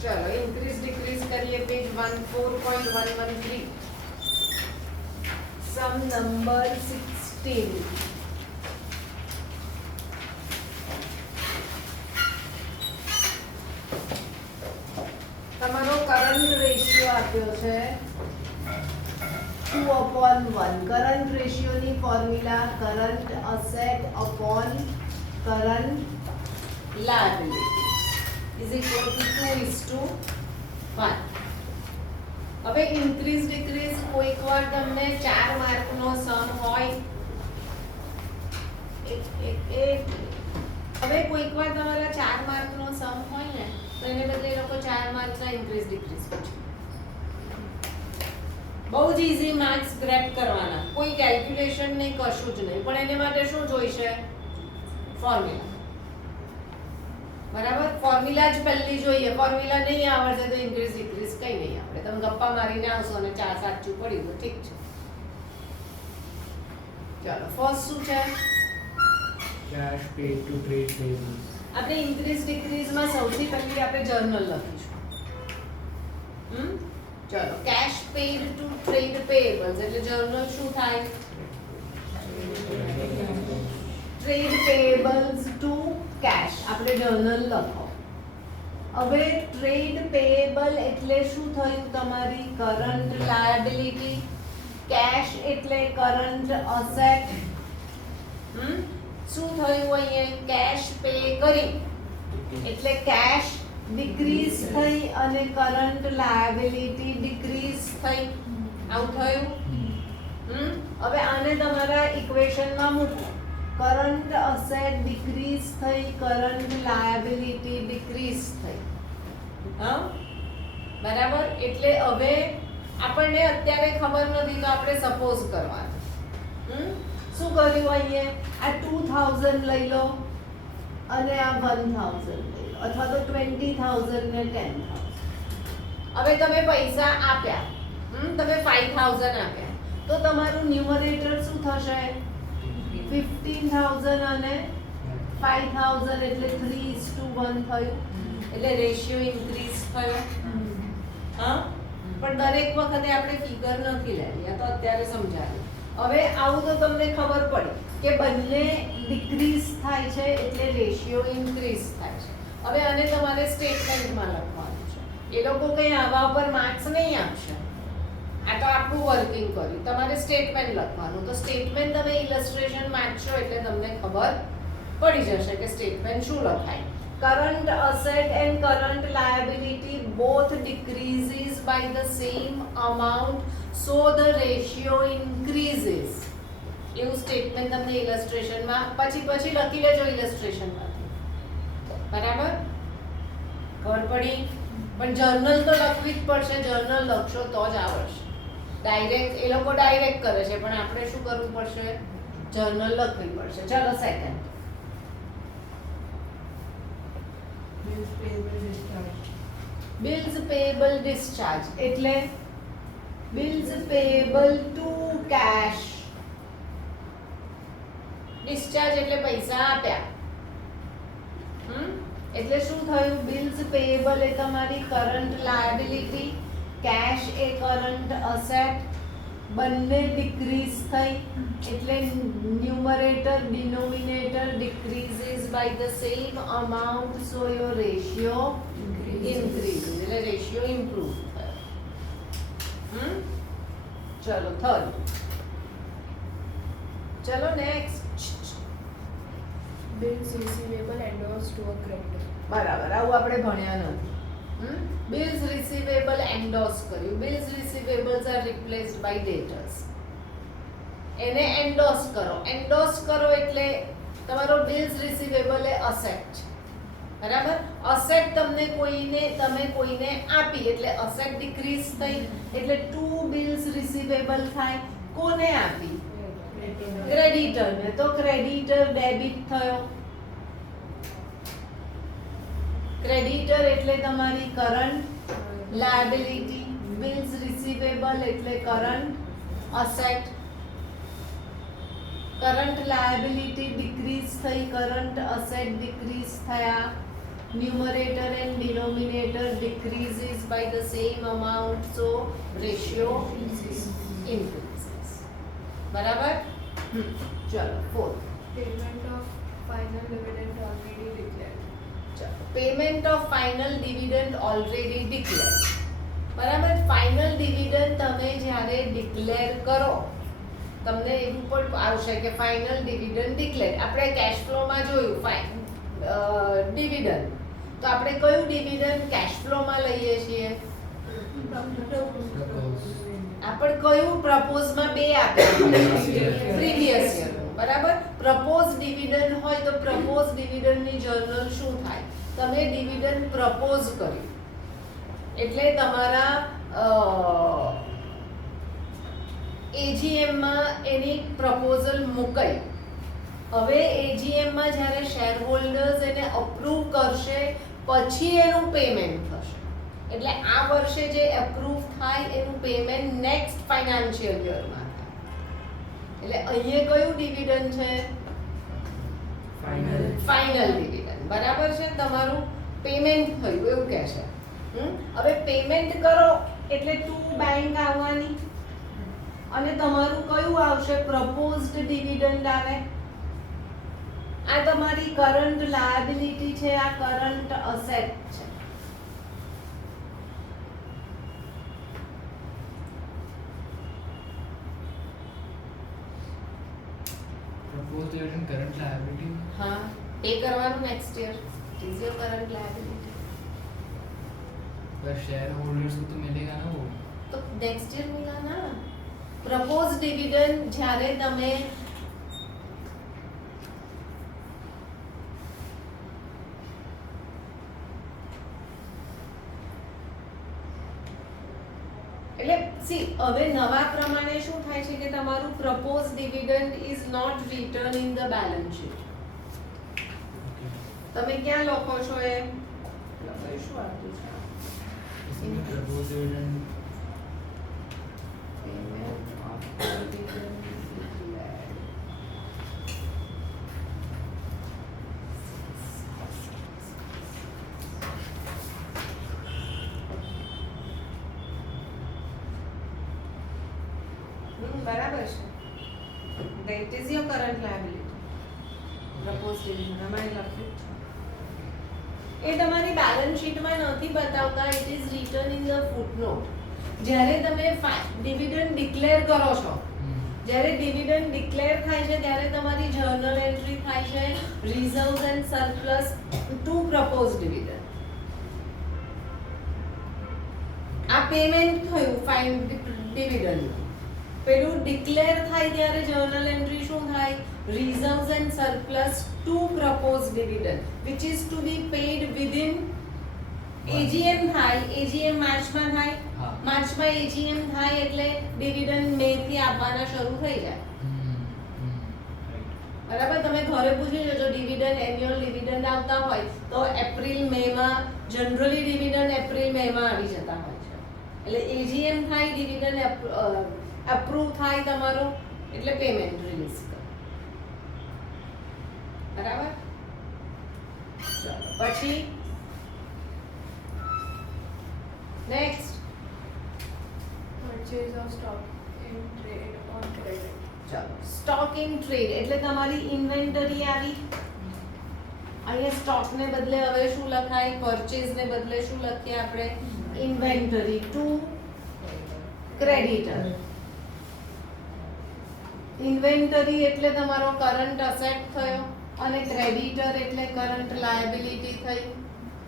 चलो increase decrease करिए page 14.113 सम number 16 તમારો કરંટ રેશિયો આપ્યો છે 2/1 કરંટ રેશિયોની formula current asset upon current liability is equal to 2:1. હવે ઇન્ક્રીઝ ડિક્રીઝ કોઈક વાર તમને 4 માર્કનો સમ હોય હવે કોઈક વાર તમારા 4 માર્કનો સમ હોય ને તો એને બદલે એ લોકો 4 માર્કના ઇન્ક્રીઝ ડિક્રીઝ પૂછે. બહુ જ ઈઝી માર્ક્સ ગ્રેપ કરવાના, કોઈ કેલ્ક્યુલેશન નહીં, કશું જ નહીં, પણ એને માટે શું જોઈશે? ફોર્મ્યુલા. બરાબર, ફોર્મ્યુલા જ પહેલી જોઈએ. ફોર્મ્યુલા નહીં આવડશે તો ઇન્ક્રીઝ ડિક્રીઝ કંઈ નહીં આવડે. તમે ગપ્પા મારીને આવશો અને 4 સાચું પડ્યું તો ઠીક છે. ચાલો ફર્સ્ટ શું છે? cash paid to trade payables. આપણે ઇન્ક્રીઝ ડિક્રીઝ માં સૌથી પહેલી આપણે જર્નલ લખીશું. ચલો cash paid to trade payables એટલે જર્નલ શું થાય? Trade payables to cash. આપણે જર્નલ લખો. હવે ટ્રેડ પેયેબલ એટલે શું થયું? તમારી કરંટ લાયબિલિટી. કેશ એટલે કરંટ અસેટ. શું થયું અહીંયા? કેશ પે કરી એટલે કેશ ડિક્રીઝ થઈ અને કરંટ લાયબિલિટી ડિક્રીઝ થઈ. આવું થયું. હવે આને તમારા ઇક્વેશનમાં મૂકો. કરંટ અસેટ ડિક્રીઝ થઈ, કરંટ લાયબિલિટી ડિક્રીઝ થઈ. હા બરાબર. એટલે હવે આપણને અત્યારે ખબર નથી તો આપણે સપોઝ કરવાનું. શું કર્યું અહીંયા? આ 2000 લઈ લો અને આ 1000 લઈ લો, અથવા તો 20000 ને 10000. હવે તમે પૈસા આપ્યા, તમે 5000 આપ્યા, તો તમારું ન્યુમરેટર શું થશે? 15000 અને 5000 એટલે 3:1 થયું. એટલે રેશિયો ઇન્ક્રીઝ થયો. હા, પણ દરેક વખતે આપણે ફિગર નથી લેવી, આ તો અત્યારે સમજાવ્યું. હવે આવું તો તમને ખબર પડી કે બંને ડિક્રીઝ થાય છે એટલે રેશિયો ઇન્ક્રીઝ થાય છે. હવે આને તમારે સ્ટેટમેન્ટમાં લખવાનું છે. એ લોકો કંઈ આવા ઉપર માર્ક્સ નહીં આપશે. આ તો આપણું વર્કિંગ કર્યું. તમારે સ્ટેટમેન્ટ લખવાનું. તો સ્ટેટમેન્ટ તમે ઇલસ્ટ્રેશન વાંચશો એટલે તમને ખબર પડી જશે કે સ્ટેટમેન્ટ શું લખાય. Current asset end current liability both decreases by the same amount so the ratio increases. એવું સ્ટેટમેન્ટ તમને ઇલસ્ટ્રેશનમાં પછી લખી લેજો ઇલસ્ટ્રેશનમાં. બરાબર, ખબર પડી? પણ જર્નલ તો લખવી જ પડશે. જર્નલ લખશો તો જ આવડશે. ડાયરેક્ટ એ લોકો ડાયરેક્ટ કરે છે, પણ આપણે શું કરવું પડશે? જર્નલ લખવી પડશે. ચલો સેકન્ડ. બિલ્સ પેયેબલ ડિસ્ચાર્જ એટલે bills payable to cache. Discharge એટલે પૈસા આપ્યા. એટલે શું થયું? બિલ્સ પેયેબલ એ તમારી કરંટ લાયબિલિટી, કેશ એ કરંટ અસેટ. બંને ડિક્રીઝ થઈ એટલે numerator denominator decreases by the same amount so your ratio increases. એટલે રેશિયો ઇમ્પ્રૂવ થયો. ચલો થર્ડ. ચલો next. Bills receivable endorsed to a creditor. બરાબર, આવું આપણે ભણ્યા નથી. બિલ્સ રિસીવેબલ એન્ડોર્સ કર્યું. Bills receivables are replaced by debtors. એને એન્ડોર્સ કરો. એન્ડોર્સ કરો એટલે તમારો બિલ્સ રિસીવેબલ એ અસેટ છે. બરાબર, અસેટ તમે કોઈને આપી એટલે અસેટ ડિક્રીઝ થઈ એટલે ટુ બિલ્સ રિસીવેબલ થાય. કોને આપી? ક્રેડિટરને. તો ક્રેડિટર ડેબિટ થયો. ક્રેડિટર એટલે તમારી કરંટ લાયબિલિટી. બિલ્સ રિસીવેબલ એટલે current asset. Current liability decrease થઈ, કરંટ અસેટ ડિક્રીઝ થયા. Numerator and denominator decreases by the same amount, so ratio increases. બરાબર? ચલો 4. Payment of final dividend already declared. Payment of final dividend already declare. બરાબર, final dividend તમે જ્યારે declare કરો તમને એવું પણ આવશે કે ફાઇનલ ડિવિડન્ડ ડિક્લેર. આપણે કેશ ફ્લોમાં જોયું ડિવિડન્ડ, તો આપણે કયું ડિવિડન્ડ કેશ ફ્લોમાં લઈએ છીએ? આપણે કયું પ્રપોઝમાં બે આપ્યા પ્રીવિયસ યર. બરાબર, પ્રપોઝ ડિવિડન્ડ હોય તો પ્રપોઝ ડિવિડન્ડની જર્નલ શું થાય? તમે ડિવિડન્ડ પ્રપોઝ કર્યું એટલે તમારા એજીએમમાં એની પ્રપોઝલ મુકાઈ. હવે એજીએમમાં જ્યારે શેર હોલ્ડર્સ એને અપ્રૂવ કરશે પછી એનું પેમેન્ટ થશે. એટલે આ વર્ષે જે અપ્રૂવ થાય એનું પેમેન્ટ નેક્સ્ટ ફાઇનાન્શિયલ યરમાં થાય. એટલે અહીંયા કયું ડિવિડન્ડ છે? Final dividend. બરાબર છે, તમારું પેમેન્ટ થયું એવું કહે છે. હવે પેમેન્ટ કરો એટલે ટુ બેંક આવવાની અને તમારું કયું આવશે? પ્રપોઝડ ડિવિડન્ડ આવે. આ તમારી કરંટ લાયબિલિટી છે, આ કરંટ અસેટ છે. Proposed dividend current liability. હા, પે કરવાનું next year. Is your current liability. पर शेयर होल्डर्स को तो मिलेगा ना वो. તો નેક્સ્ટ યર મિલા ના. પ્રપોઝ ડિવિડન્ડ જ્યારે તમે એટલે સી હવે નવા પ્રમાણે શું થાય છે કે તમારું propose dividend is not return in the balance sheet. તમે ક્યાં લખો છો એ? લખીશું આટલું છે. इसमें proposed dividend Payment of dividend declared. બરાબર છે. That is your current liability. Proposed dividend. અમારે લખ્યું છે. એ તમારી બેલેન્સ શીટમાં નથી બતાવતા. It is return in the footnote. જ્યારે તમે ડિવિડન્ડ ડિક્લેર કરો છો, જ્યારે ડિવિડન્ડ ડિક્લેર થાય છે ત્યારે તમારી જર્નલ એન્ટ્રી થાય છે reserves and surplus to propose dividend. આ પેમેન્ટ થયું ફાઇન ડિવિડન્ડ. પેલું ડિક્લેર થાય ત્યારે જર્નલ એન્ટ્રી શું થાય? reserves and surplus to proposed dividend which is to be paid within AGM થાય. AGM માર્ચમાં થાય. માર્ચમાં AGM થાય એટલે ડિવિડન્ડ મે થી આપવાના શરૂ થઈ જાય. બરાબર, તમે ઘરે પૂછી લેજો ડિવિડન્ડ એન્યુઅલ ડિવિડન્ડ આવતા હોય તો એપ્રિલ મે માં જનરલી ડિવિડન્ડ એપ્રિલ મે માં આવી જતા હોય છે. એટલે AGM થાય, ડિવિડન્ડ અપ્રૂવ થાય તમારો એટલે પેમેન્ટ રિલીઝ કરો. બરાબર, ચલો પછી next Purchase of stock in trade on credit. ચલો સ્ટોક ઇન ટ્રેડ એટલે તમારી ઇન્વેન્ટરી આવી. અહીંયા સ્ટોક ને બદલે હવે શું લખાય? પરચેઝ ને બદલે શું લખીએ આપણે? Inventory two creditor. ઇન્વેન્ટરી એટલે તમારો કરંટ અસેટ થયો અને ક્રેડિટર એટલે કરંટ લાયબિલિટી થઈ.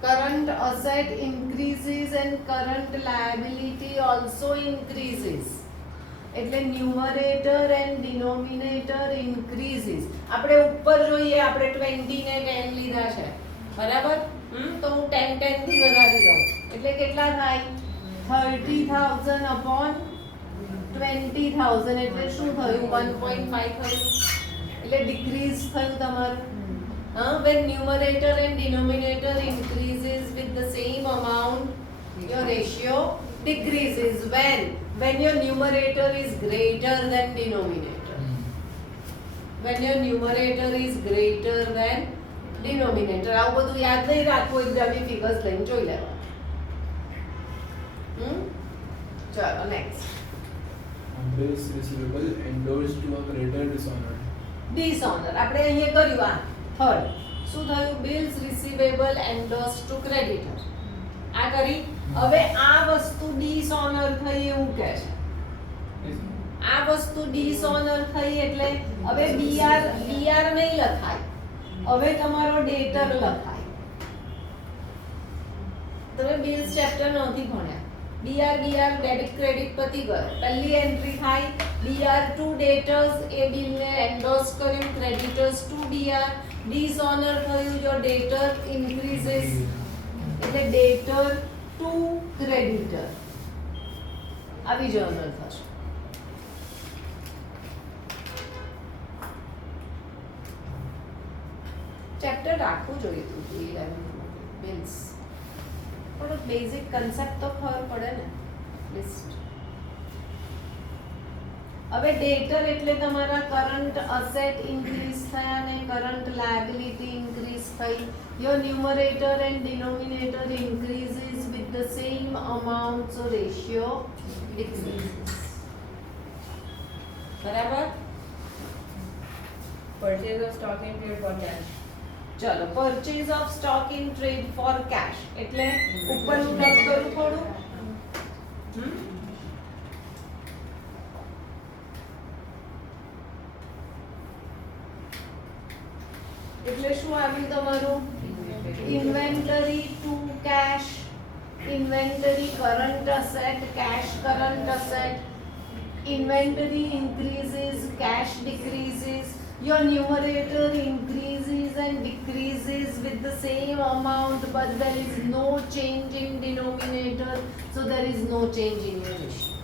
Current asset increases end current liability also increases. એટલે ન્યુમરેટર એન્ડ ડિનોમિનેટર ઇન્ક્રીઝિસ. આપણે ઉપર જોઈએ, આપણે 20 ને 10 લીધા છે. બરાબર, તો હું 10 થી વધારી દઉં એટલે કેટલા થાય? 30,000 upon 20,000 એટલે શું થયું? 1.5 થયું. એટલે ડિક્રીઝ થયું તમારું. When numerator and denominator increases with the same amount, your ratio decreases. When your numerator is greater than denominator. When your numerator is greater than denominator. આવું બધું યાદ નહીં રાખવું, એક્ઝામની ફિગર્સ લઈને જોઈ લેવા. ચલો next. Bills receivable endorsed to a creditor dishonored. Dishonour આપણે અહીંયા કર્યું આ થર્ડ. શું થયું? Bills receivable endorse to creditor. આ કરી. હવે આ વસ્તુ ડિસઓનર થઈ એવું કહે છે. આ વસ્તુ ડિસઓનર થઈ એટલે હવે બીઆર નહીં લખાય, હવે તમારો ડેટર લખાય. તમે બિલ્સ ચેપ્ટર નથી ભણ્યા. બીઆર ડેબિટ ક્રેડિટ પતી ગયો. પહેલી એન્ટ્રી થાય બીઆર ટુ ડેટર્સ, એ બિલને એન્ડોર્સ કર્યું, ક્રેડિટર્સ ટુ બીઆર. ડિસઓનર થયું જો ડેટર ઇન્ક્રીઝિસ એટલે ડેટર ટુ ક્રેડિટર આવી જર્નલ થશે. ચેપ્ટર રાખવું જોઈએ તું બિલ્સ, પણ બેઝિક કન્સેપ્ટ તો ખબર પડે ને. લિસ્ટ. હવે ડેટર એટલે તમારા કરંટ અસેટ ઇન્ક્રીઝ થયા ને કરંટ લાયબિલિટી ઇન્ક્રીઝ થઈ. Your numerator and denominator increases with the same amount, so ratio decreases. બરાબર? Purchase of stock in trade for cash. ચલો purchase of stock in trade for cash એટલે ઉપરનું લખ કરું થોડું. એટલે શું આવ્યું તમારું? Inventory to cash, inventory current asset, cash current asset. Inventory increases, cash decreases. Your numerator increases and decreases with the same amount, but there is no change in denominator, so there is no change in your ratio.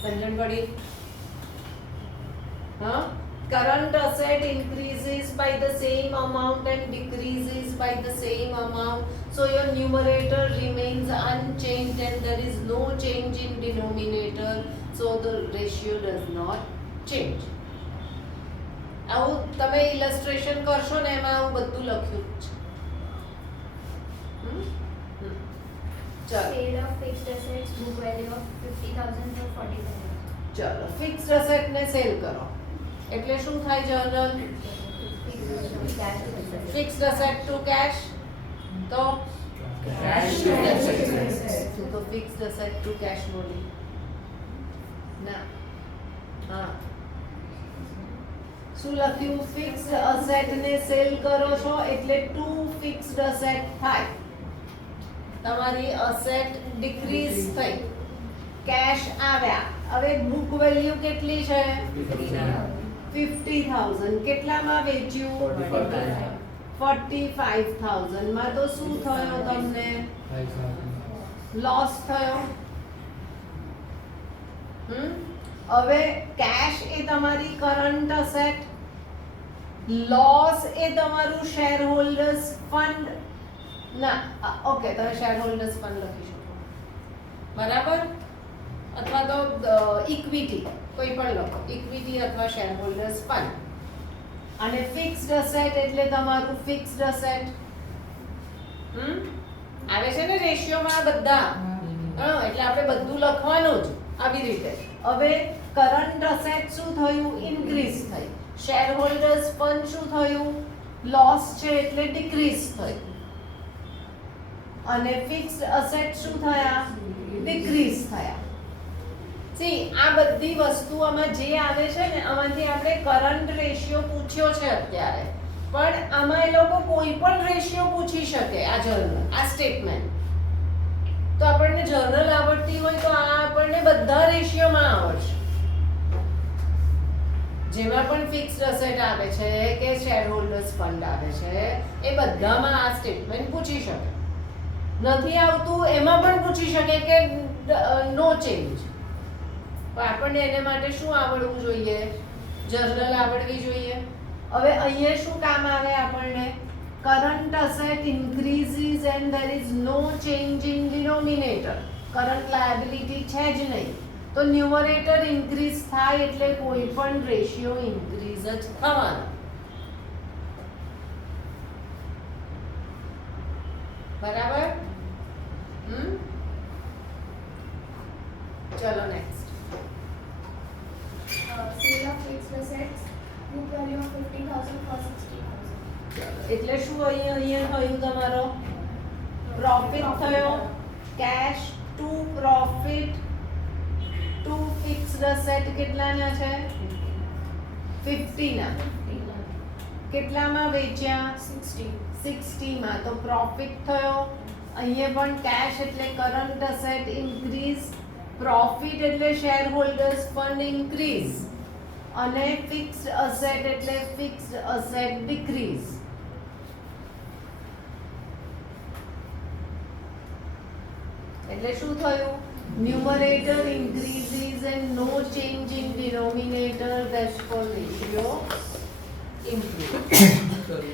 સમજણ પડી? હા? Current asset increases by the same amount and decreases by the same amount, so your numerator remains unchanged and there is no change in denominator, so the ratio does not change. આવું તમે ઇલસ્ટ્રેશન કરશો ને એમાં આવું બધું લખ્યું છે. ચલો Sale of fixed assets, book value of 50,000 to 40,000. ચલો ફિક્સ્ડ અસેટ ને સેલ કરો એટલે શું થાય journal? Cash. Fixed asset to cash તો Cash તો to fixed asset to cash બોલી ના. હા શું લખ્યું? ફિક્સ્ડ અસેટ ને સેલ કરો છો એટલે ટુ ફિક્સ્ડ અસેટ થાય. તમારી અસેટ ડિક્રીઝ થઈ, કેશ આવ્યા. હવે બુક વેલ્યુ કેટલી છે? 50,000. કેટલામાં વેચ્યું? 45,000 માં. તો શું થયો તમને? લોસ થયો. હવે કેશ એ તમારી કરંટ અસેટ, લોસ એ તમારું શેર હોલ્ડર્સ ફંડ. ના ઓકે, તમે શેર હોલ્ડર્સ ફંડ લખી શકો, બરાબર? અથવા તો ઇક્વિટી કોઈ પણ લખો, ઇક્વિટી અથવા શેર હોલ્ડર્સ ફંડ. અને ફિક્સ્ડ અસેટ એટલે તમારું ફિક્સ્ડ અસેટ આવે છે ને રેશિયોમાં બધા. એટલે આપણે બધું લખવાનું જ આવી રીતે. હવે કરંટ અસેટ શું થયું? ઇન્ક્રીઝ થઈ. શેર હોલ્ડર્સ ફંડ શું થયું? લોસ છે એટલે ડિક્રીઝ થઈ. અને ફિક્સ્ડ અસેટ શું થયા? ડિક્રીઝ થયા. સી આ બધી વસ્તુઓમાં જે આવે છે ને આમાંથી આપણે કરંટ રેશિયો પૂછ્યો છે અત્યારે, પણ આમાં એ લોકો કોઈ પણ રેશિયો પૂછી શકે. આ જર્નલ, આ સ્ટેટમેન્ટ તો આપણને જર્નલ આવડતી હોય તો આ આપણને બધા રેશિયોમાં આવડશે. જેમાં પણ ફિક્સ્ડ અસેટ આવે છે કે શેર હોલ્ડર્સ ફંડ આવે છે એ બધામાં આ સ્ટેટમેન્ટ પૂછી શકે. નથી આવતું એમાં પણ પૂછી શકે કે નો ચેન્જ. પણ આપણને એને માટે શું આવડવું જોઈએ? જર્નલ આવડવી જોઈએ. હવે અહીંયા શું કામ આવે આપણને? Current asset increases and there is no change in denominator. Current liability છે જ નહીં, તો ન્યુમરેટર ઇન્ક્રીઝ થાય એટલે કોઈ પણ રેશિયો ઇન્ક્રીઝ જ થવાનો. બરાબર? ચલો next. Sale of fixed assets, book value of 50,000 for 60,000. એટલે શું અહીંયા થયું તમારો પ્રોફિટ થયો, cash to profit to fixed asset કેટલાના છે 50 ના. કેટલામાં વેચ્યા 60 માં, તો પ્રોફિટ થયો. અહીંયા પણ કેશ એટલે કરંટ અસેટ ઇન્ક્રીઝ, પ્રોફિટ એટલે શેર હોલ્ડર્સ ફંડ ઇન્ક્રીઝ, અને ફિક્સ્ડ અસેટ એટલે ફિક્સ્ડ અસેટ ડિક્રીઝ. એટલે શું થયું? Numerator increases and no change in denominator, therefore ratio improves. Sorry.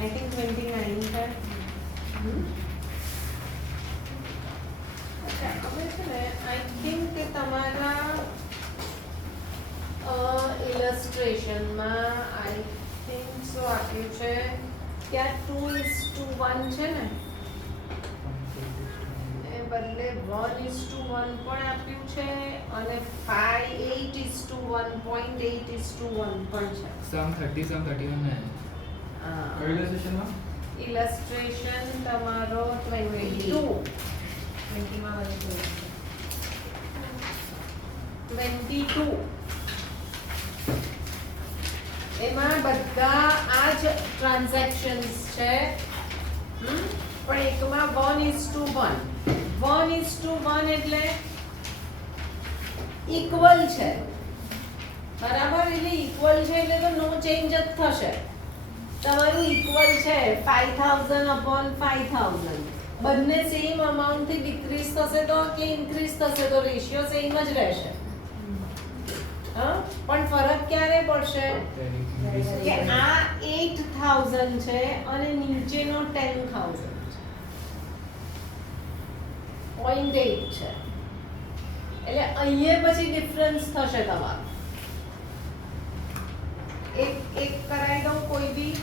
I think 29 है. अच्छा, હવે છે ને I think કે તમારા ઇલસ્ટ્રેશનમાં I think શું આપ્યું છે કે આ 2:1 છે ને એ બદલે 1:1 પણ આપ્યું છે અને 8:1.8:1 પણ છે. Sum 30, Sum 31 है. કઈ લેસનમાં? ઇલસ્ટ્રેશન તમારો 22 એમાં બધા આ જ ટ્રાન્ઝેક્શન્સ છે, પણ એકમાં 1:1 એટલે ઇક્વલ છે, બરાબર? એટલે ઇક્વલ છે એટલે તો નો ચેન્જ જ થશે. તમારું ઇક્વલ છે 5,000/5,000, બંને સેમ અમાઉન્ટ થી ડિક્રીઝ થશે તો કે ઇન્ક્રીઝ થશે તો રેશિયો સેમ જ રહેશે. હા, પણ ફરક ક્યારે પડશે કે આ 8,000 છે અને નીચેનો 10,000 છે, 0.8 છે. એટલે અહીંયા પછી ડિફરન્સ થશે તમારો. એક કરાઈ દઉં કોઈ બી.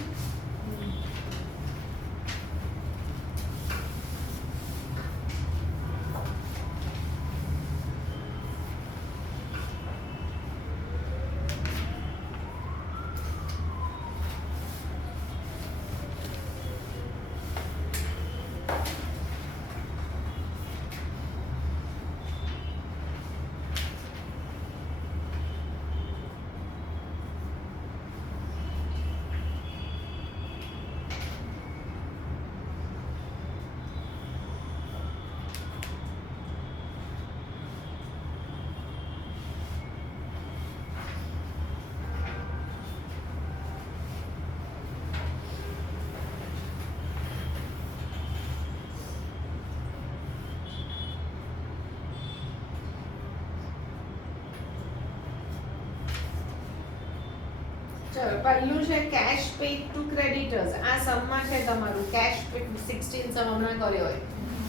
ચલો, પહેલું છે કેશ પેડ ટુ ક્રેડિટર્સ. આ સમમાં છે તમારું કેશ પેડ 16 સમ હમણાં કર્યો હોય,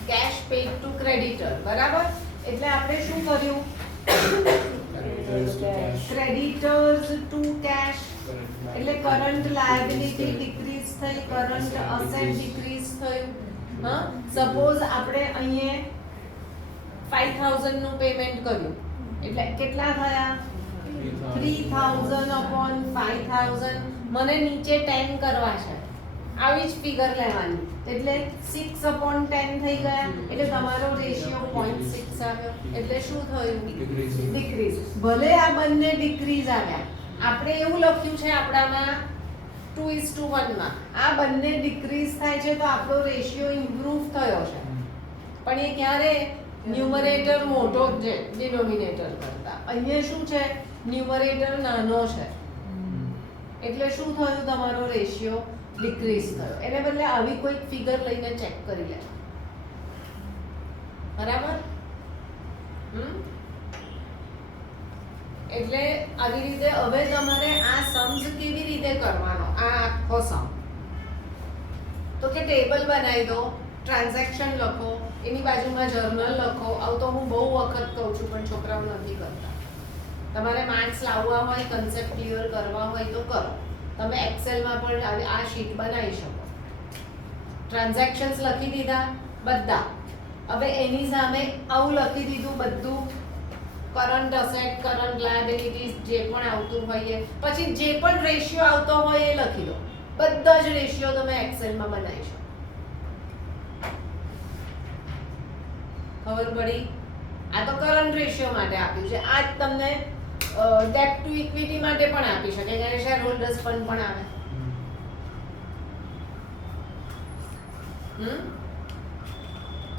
કેશ પેડ ટુ ક્રેડિટર, બરાબર? એટલે આપણે શું કર્યું? Creditors to cash. Creditors to cash Current એટલે કરંટ લાયબિલિટી ડિક્રીઝ થઈ, કરંટ અસેટ ડિક્રીઝ થયું. હા, સપોઝ આપણે અહીંયા 5,000 નું પેમેન્ટ કર્યું એટલે કેટલા થયા? 3,000/5,000. મને નીચે 10 કરવા છે, આવી જ ફિગર લેવાની, એટલે 6/10 થઈ ગયા. એટલે તમારો રેશિયો 0.6 આવ્યો. એટલે શું થયું? Decreasing. ડિક્રીઝ. ભલે આ બંને ડિક્રીઝ આવ્યા, આપણે એવું લખ્યું છે આપણામાં 2:1 માં, આ બંને ડિક્રીઝ થાય છે તો આપણો રેશિયો ઇમ્પ્રૂવ થયો છે. પણ એ ક્યારે? ન્યુમરેટર મોટો છે ડિનોમિનેટર કરતા. અહીંયા શું છે? ન્યુમરેટર નાનો છે, એટલે શું થયું? તમારો રેશિયો ડિક્રીઝ થયો. એને બદલે આવી કોઈક ફિગર લઈને ચેક કરી લે, બરાબર? એટલે આવી રીતે હવે તમારે આ સમ્સ કેવી રીતે કરવાનો? આ આખો સમ તો કે ટેબલ બનાવી દો, ટ્રાન્ઝેક્શન લખો, એની બાજુમાં જર્નલ લખો. આવું તો હું બહુ વખત કહું છું પણ છોકરાઓ નથી કરતા. તમારે માર્ક્સ લાવવા હોય, કન્સેપ્ટ ક્લિયર કરવા હોય તો કરો. તમે એક્સેલમાં પણ આ શીટ બનાવી શકો. ટ્રાન્ઝેક્શન્સ લખી દીધા બધા. હવે એની સામે આવું લખી દીધું બધું, કરંટ અસેટ, કરંટ લાયબિલિટીઝ જે પણ આવતું હોય એ, પછી જે પણ રેશિયો આવતો હોય એ લખી દો. બધા જ રેશિયો તમે એક્સેલમાં બનાવી શકો. ખબર પડી? આ તો કરંટ રેશિયો માટે આપ્યું છે. આ જ તમને ડેટ ટુ ઇક્વિટી માટે પણ આપી શકે, જ્યારે શેર હોલ્ડર્સ ફંડ પણ આવે.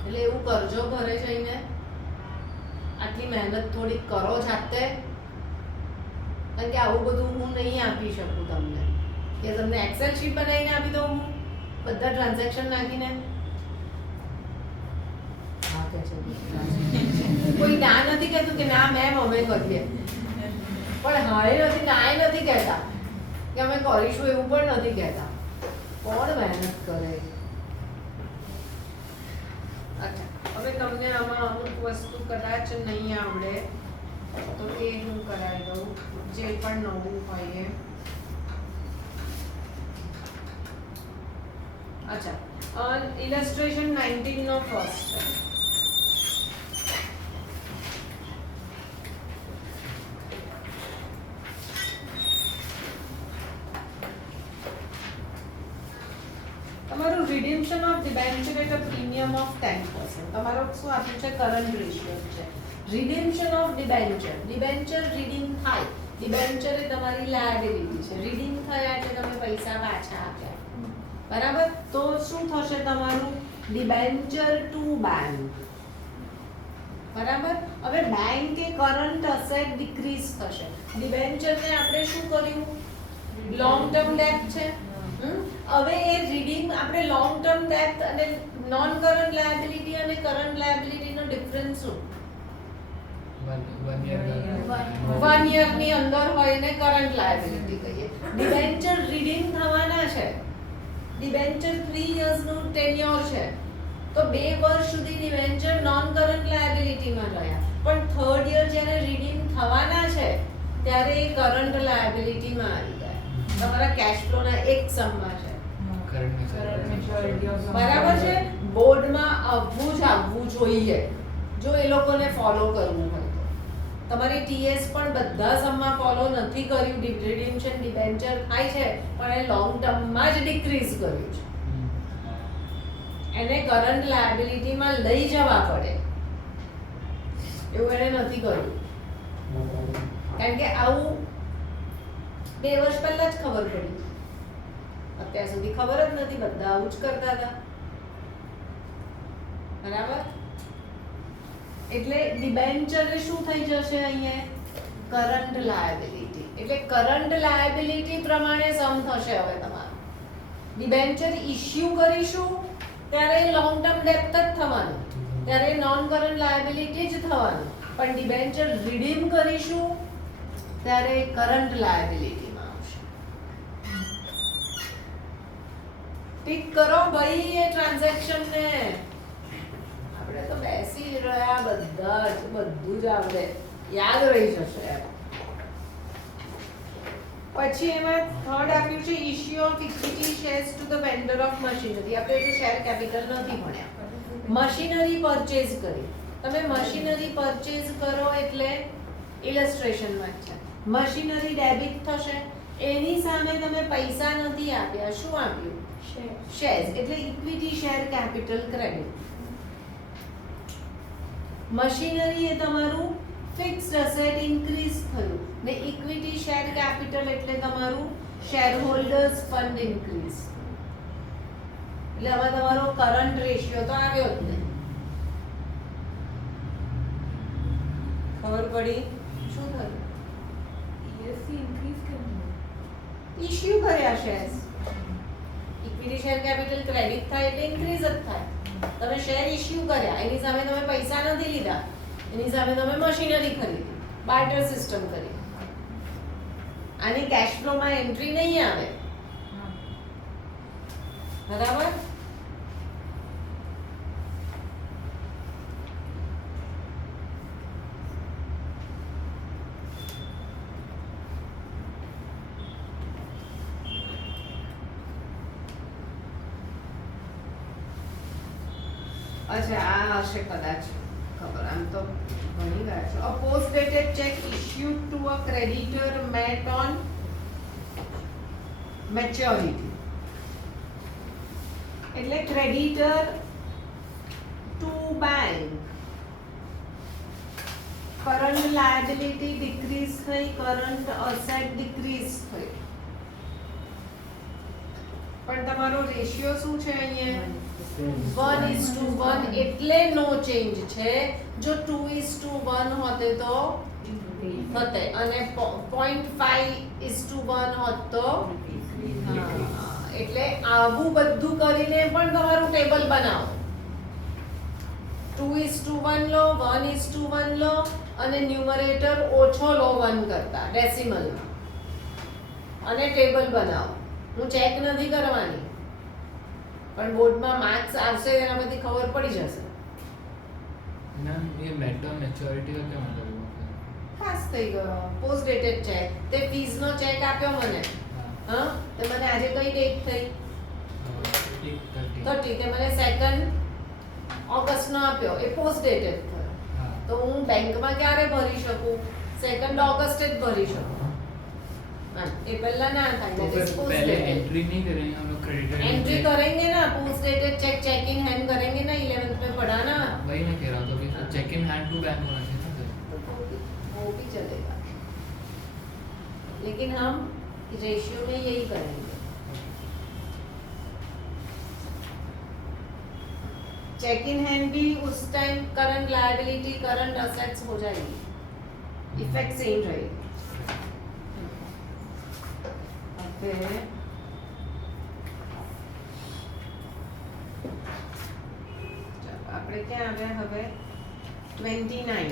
એટલે એવું કરજો ઘરે જઈને. આટલી મહેનત થોડીક કરો જાતે, કારણ કે આવું બધું હું નહીં આપી શકું તમને, કે તમને એક્સેલ શીટ બનાવીને આપી દઉં હું બધા ટ્રાન્ઝેક્શન નાખીને. હા કે છે કોઈ ના નથી કહેતું કે ના મેમ અમે કરીએ, પણ હા એ નથી, ના એ નથી કહેતા કે અમે કરીશું, એવું પણ નથી કહેતા. કોણ મહેનત કરે? અચ્છા, હવે તમને આમાં અમુક વસ્તુ કદાચ નહીં આવડે તો એ હું કરાવી દઉં, જે પણ નવું હોય એ. અચ્છા, ઇલસ્ટ્રેશન 19 નો ફર્સ્ટ છે. તમારું redemption of debenture at a premium of 10%. તમારો શું આપ્યું છે? કરંટ રેશિયો છે. Redemption of debenture, debenture redeem થાય. ડિબેન્ચર એ તમારી લાયબિલિટી છે. રીડીમ થયા એટલે તમે પૈસા પાછા આપ્યા, બરાબર? તો શું થશે તમારું? ડિબેન્ચર ટુ બેંક, બરાબર? હવે બેંક એ કરંટ અસેટ ડિક્રીઝ થશે. ડિબેન્ચરને આપણે શું કર્યું? લોંગ ટર્મ ડેટ છે. હવે એ રીડિંગ આપણે લોંગ ટર્મ ડેટ અને નોન કરંટ લાયબિલિટી અને કરંટ લાયબિલિટી નો ડિફરન્સ શું? 1 યર ની અંદર હોય ને કરંટ લાયબિલિટી કહીએ. ડિબેન્ચર રીડિંગ થવાના છે. ડિબેન્ચર 3 યર્સ નું ટેન્યોર છે, તો 2 વર્ષ સુધી ડિબેન્ચર નોન કરંટ લાયબિલિટી માં રહ્યા, પણ 3rd યર જ્યારે રીડિંગ થવાના છે ત્યારે એ કરંટ લાયબિલિટી માં આવી ગયા. તમારા કેશ ફ્લો ના એક સમમાં છે, બરાબર છે? બોર્ડમાં આવવું જોઈએ જો એ લોકોને ફોલો કરવું હોય તો. તમારી ટીએસ પણ બધા સમમાં ફોલો નથી કર્યું. રિડેમ્પશન ડિબેન્ચર થાય છે પણ એ લોંગ ટર્મમાં જ ડિક્રીઝ કર્યું છે. એને કરંટ લાયબિલિટીમાં લઈ જવા પડે એવું એને નથી કર્યું, કારણ કે આવું 2 વર્ષ પહેલા જ ખબર પડી. અત્યાર સુધી ખબર જ નથી, બધા આવું જ કરતા હતા, બરાબર? એટલે ડિબેન્ચર શું થઈ જશે અહીંયા? Current liability. એટલે કરંટ લાયબિલિટી પ્રમાણે સમ થશે. હવે તમારું ડિબેન્ચર ઇશ્યુ કરીશું ત્યારે લોંગ ટર્મ ડેપ્થ જ થવાનું, ત્યારે નોન કરંટ લાયબિલિટી જ થવાનું, પણ ડિબેન્ચર રિડીમ કરીશું ત્યારે કરંટ લાયબિલિટીમાં આવશે. પિક કરો ભાઈ એ ટ્રાન્ઝેક્શન ને. આપણે તો બેસી રહ્યા બધા જ, બધું જ આવડે, યાદ રહી જશે. પછી એમાં થર્ડ આપ્યું છે issue of equity shares to the vendor of machinery. આપણે તો શેર કેપિટલ નથી ભણ્યા. મશીનરી પરચેઝ કરી. તમે મશીનરી પરચેઝ કરો એટલે ઇલસ્ટ્રેશનમાં છે. મશીનરી ડેબિટ થશે, એની સામે તમે પૈસા નથી આપ્યા, શું આપ્યું? શેર્સ. એટલે equity share capital credit. Machinery એ તમારું ફિક્સ્ડ એસેટ ઇન્ક્રીઝ થયું ને ઇક્વિટી શેર કેપિટલ એટલે તમારું શેર હોલ્ડર્સ ફંડ ઇન્ક્રીઝ. એટલે હવે તમારો કરંટ રેશિયો તો આવ્યો જ નહીં. ખબર પડી શું થયું? ઇશ્યુ કર્યા shares. Equity share capital credit થાય એટલે ઇન્ક્રીઝ જ થાય. તમે શેર ઇશ્યુ કર્યા, એની સામે તમે પૈસા નથી લીધા, એની સામે તમે મશીનરી ખરીદી, બાર્ટર સિસ્ટમ કરી. આની કેશ ફ્લોમાં એન્ટ્રી નહીં આવે, બરાબર? અચ્છા આ હશે કદાચ ખબર આમ તો ભણી ગયા છો. A post dated check issued to a creditor met on maturity. એટલે creditor to bank current liability decrease થઈ current asset decrease થઈ પણ તમારો રેશિયો શું છે અહીંયા 1:1 એટલે નો ચેન્જ છે. જો 2:1 હોતે તો થતે અને 0.5:1 હોત તો એટલે આવું બધું કરીને પણ તમારું ટેબલ બનાવો. 2:1 લો 1:1 લો અને ન્યુમરેટર ઓછો લો 1 કરતા ડેસિમલમાં અને ટેબલ બનાવો. હું ચેક નથી કરવાની પણ બોર્ડમાં માર્ક્સ આવશે એના પરથી ખબર પડી જશે. मैम ये मेटो मैच्योरिटी का क्या मतलब है? ખાસ થઈ ગયો પોસ્ટ ડેટેડ ચેક. તે ફીસનો ચેક આપ્યો મને. હા તે મને આજે કઈ ડેટ થઈ 30. તે મને 2 ઓગસ્ટનો આપ્યો એ પોસ્ટ ડેટેડ થયો. તો હું બેંકમાં ક્યારે ભરી શકું? 2 ઓગસ્ટે જ ભરી શકું. हाँ, ये पहला ना था तो फिर पहले एंट्री नहीं करेंगे हम लोग क्रेडिटर एंट्री करेंगे ना post dated cheque cheque in hand करेंगे ना 11th में पढ़ा ना. वही मैं कह रहा हूँ तो अभी cheque in hand to bank होना चाहिए था फिर. तो वो भी चलेगा लेकिन हम रेशियो में यही करेंगे. चेक इन हैंड भी उस time current liability current assets हो जाएगी. इफेक्ट सेम रहेगी. હવે આપણે ક્યાં આવ્યા હવે 29.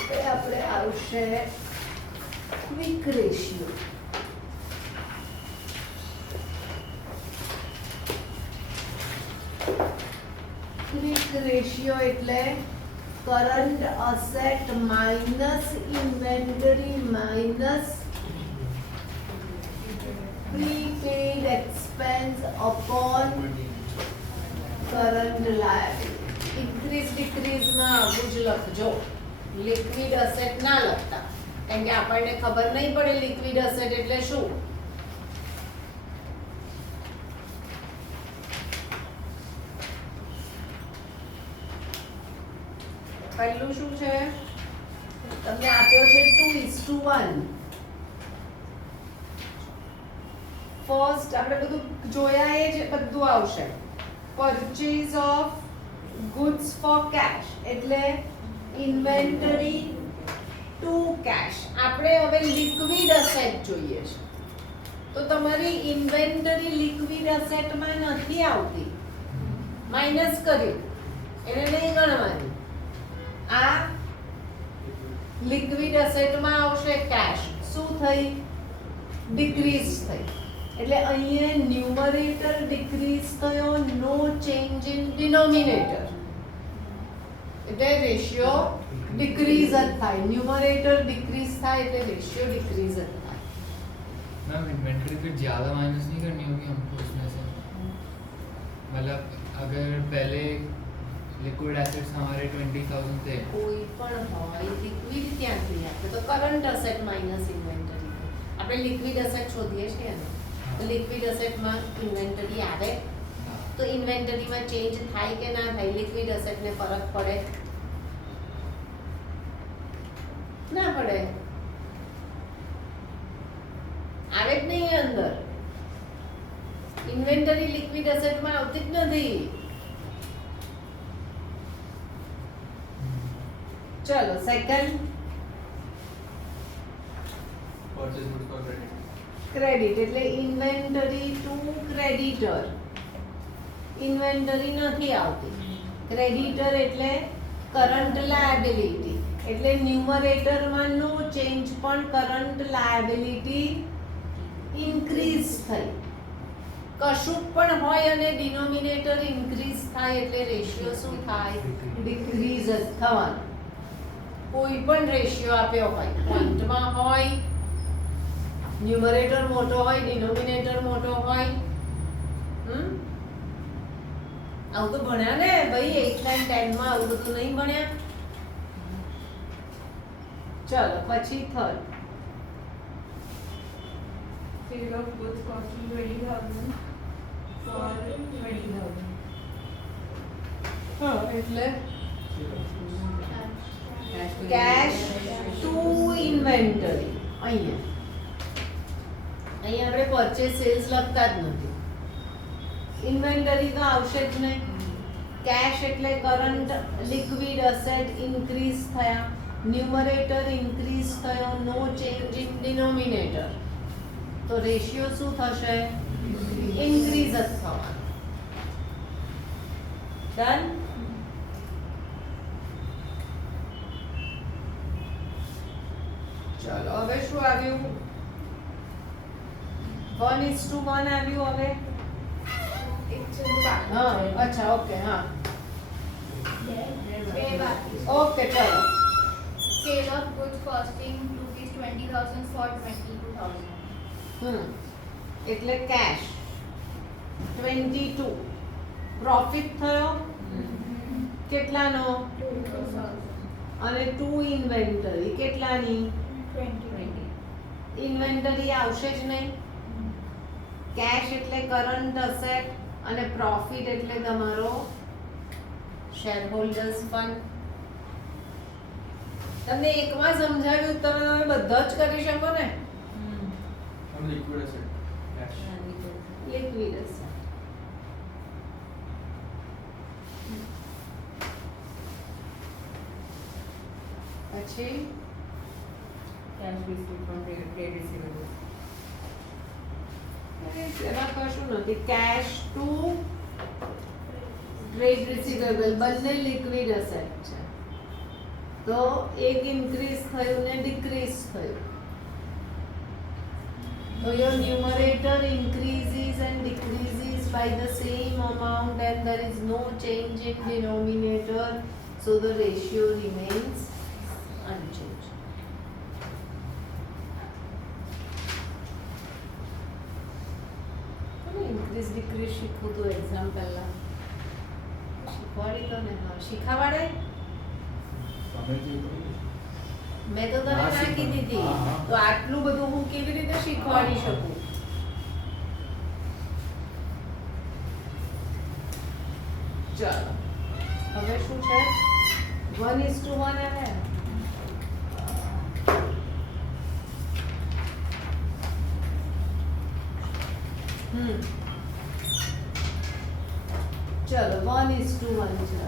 હવે આપણે આવશે ક્વિક રેશિયો. ક્વિક રેશિયો એટલે current asset minus inventory minus prepaid expense upon current liability. Increase decrease માં આવું જ લખજો. લિક્વિડ અસેટ ના લખતા કેમ કે આપણને ખબર નહીં પડે લિક્વિડ અસેટ એટલે શું. પહેલું શું છે તમને આપ્યો છે 2:1. ફર્સ્ટ આપણે બધું જોયા એ જ બધું આવશે. Purchase of goods for cash એટલે ઇન્વેન્ટરી ટુ કેશ. આપણે હવે લિક્વિડ અસેટ જોઈએ છે તો તમારી ઇન્વેન્ટરી લિક્વિડ અસેટમાં નથી આવતી. માઇનસ કર્યું એને નહીં ગણવાની. આ લિક્વિડ અસેટમાં આવશે કેશ. શું થઈ? ડિક્રીઝ થઈ. એટલે અહીંયા ન્યુમરેટર ડિક્રીઝ થયો નો ચેન્જ ઇન ડિનોમિનેટર એટલે રેશિયો ડિક્રીઝ જ થાય. ન્યુમરેટર ડિક્રીઝ થાય એટલે રેશિયો ડિક્રીઝ જ થાય. मैम इन्वेंट्री फिर ज़्यादा माइनस नहीं करनी होगी हमको उसमें से. मतलब अगर पहले लिक्विड एसेट्स हमारे 20,000 थे કોઈ પણ હોય લિક્વિડ ત્યાંથી આપણે તો કરંટ અસેટ માઇનસ ઇન્વેન્ટરી. આપણે લિક્વિડ અસેટ શોધીએ છીએ ને તો લિક્વિડ અસેટમાં ઇન્વેન્ટરી આવે તો ઇન્વેન્ટરીમાં ચેન્જ થાય કે ના થાય? લિક્વિડ અસેટને ફરક પડે ના પડે? આવે જ નહીં અંદર. ઇન્વેન્ટરી લિક્વિડ અસેટમાં આવતી જ નથી. ચલો second Purchase goods for credit. Credit એટલે ઇન્વેન્ટરી ટુ ક્રેડિટર. ઇન્વેન્ટરી નથી આવતી. ક્રેડિટર એટલે કરંટ લાયબિલિટી એટલે ન્યુમરેટરમાં નો ચેન્જ પણ કરંટ લાયબિલિટી ઇન્ક્રીઝ થઈ. કશુંક પણ હોય અને ડિનોમિનેટર ઇન્ક્રીઝ થાય એટલે રેશિયો શું થાય? ડિક્રીઝ જ થવાનો. કોઈ પણ રેશિયો આપ્યો હોય પોઈન્ટમાં હોય ન્યુમરેટર મોટો હોય ડિનોમિનેટર મોટો હોય આવું તો ભણ્યા ને ભાઈ 8, 9, 10 માં આવું બધું નહીં ભણ્યા. ચલો પછી third. Sale of goods costing 20,000 for 20,000. હા એટલે કેશ ટુ ઇન્વેન્ટરી. અહીંયા આપણે પરચેસ સેલ્સ લખતા જ નથી. ઇન્વેન્ટરી તો આવશે જ નહીં. કેશ એટલે કરંટ લિક્વિડ અસેટ ઇન્ક્રીઝ થયા, ન્યુમરેટર ઇન્ક્રીઝ થયો, નો ચેન્જ ઇન ડિનોમિનેટર. તો રેશિયો શું થશે? ઇન્ક્રીઝ જ થવાનો. ડન. ચલો હવે શું આવ્યું? 1:1 આવ્યું હવે. એક છે બાકી. હા અચ્છા ઓકે હા બે બાકી. ઓકે ચલો. Sale of goods costing rupees 20,000 for 22,000. એટલે કેશ 22. પ્રોફિટ થયો કેટલાનો? 2,000. અને ટુ ઇન્વેન્ટરી કેટલાની? 20. ઇન્વેન્ટરી આવશે જ નહીં. કેશ એટલે કરંટ અસેટ અને પ્રોફિટ એટલે તમારો શેર હોલ્ડર્સ ફંડ. તમને એકમાં સમજાવ્યું તમે બધા જ કરી શકો ને. From liquid asset. Cash. Liquid asset. પછી Cash received from trade receivables. એમાં કશું નથી. કેશ ટુ ટ્રેડ રિસીવેબલ બંને લિક્વિડ અસેટ છે. તો એક ઇન્ક્રીઝ થયું ને ડિક્રીઝ થયું. તો your numerator increases and decreases by the same amount and there is no change in denominator, so the ratio remains unchanged. Increase decrease શીખવું તો એક્ઝામ પહેલા શીખવાડી તો ને. હા શીખાવાડે. તમે જે કહો. મેં તો તને હા, ના કીધી હતી. હા, હા. તો આટલું બધું હું કેવી રીતે શીખવાડી શકું? ચાલો હવે શું છે? 1:1 આવે. ચલો 1:1 છે.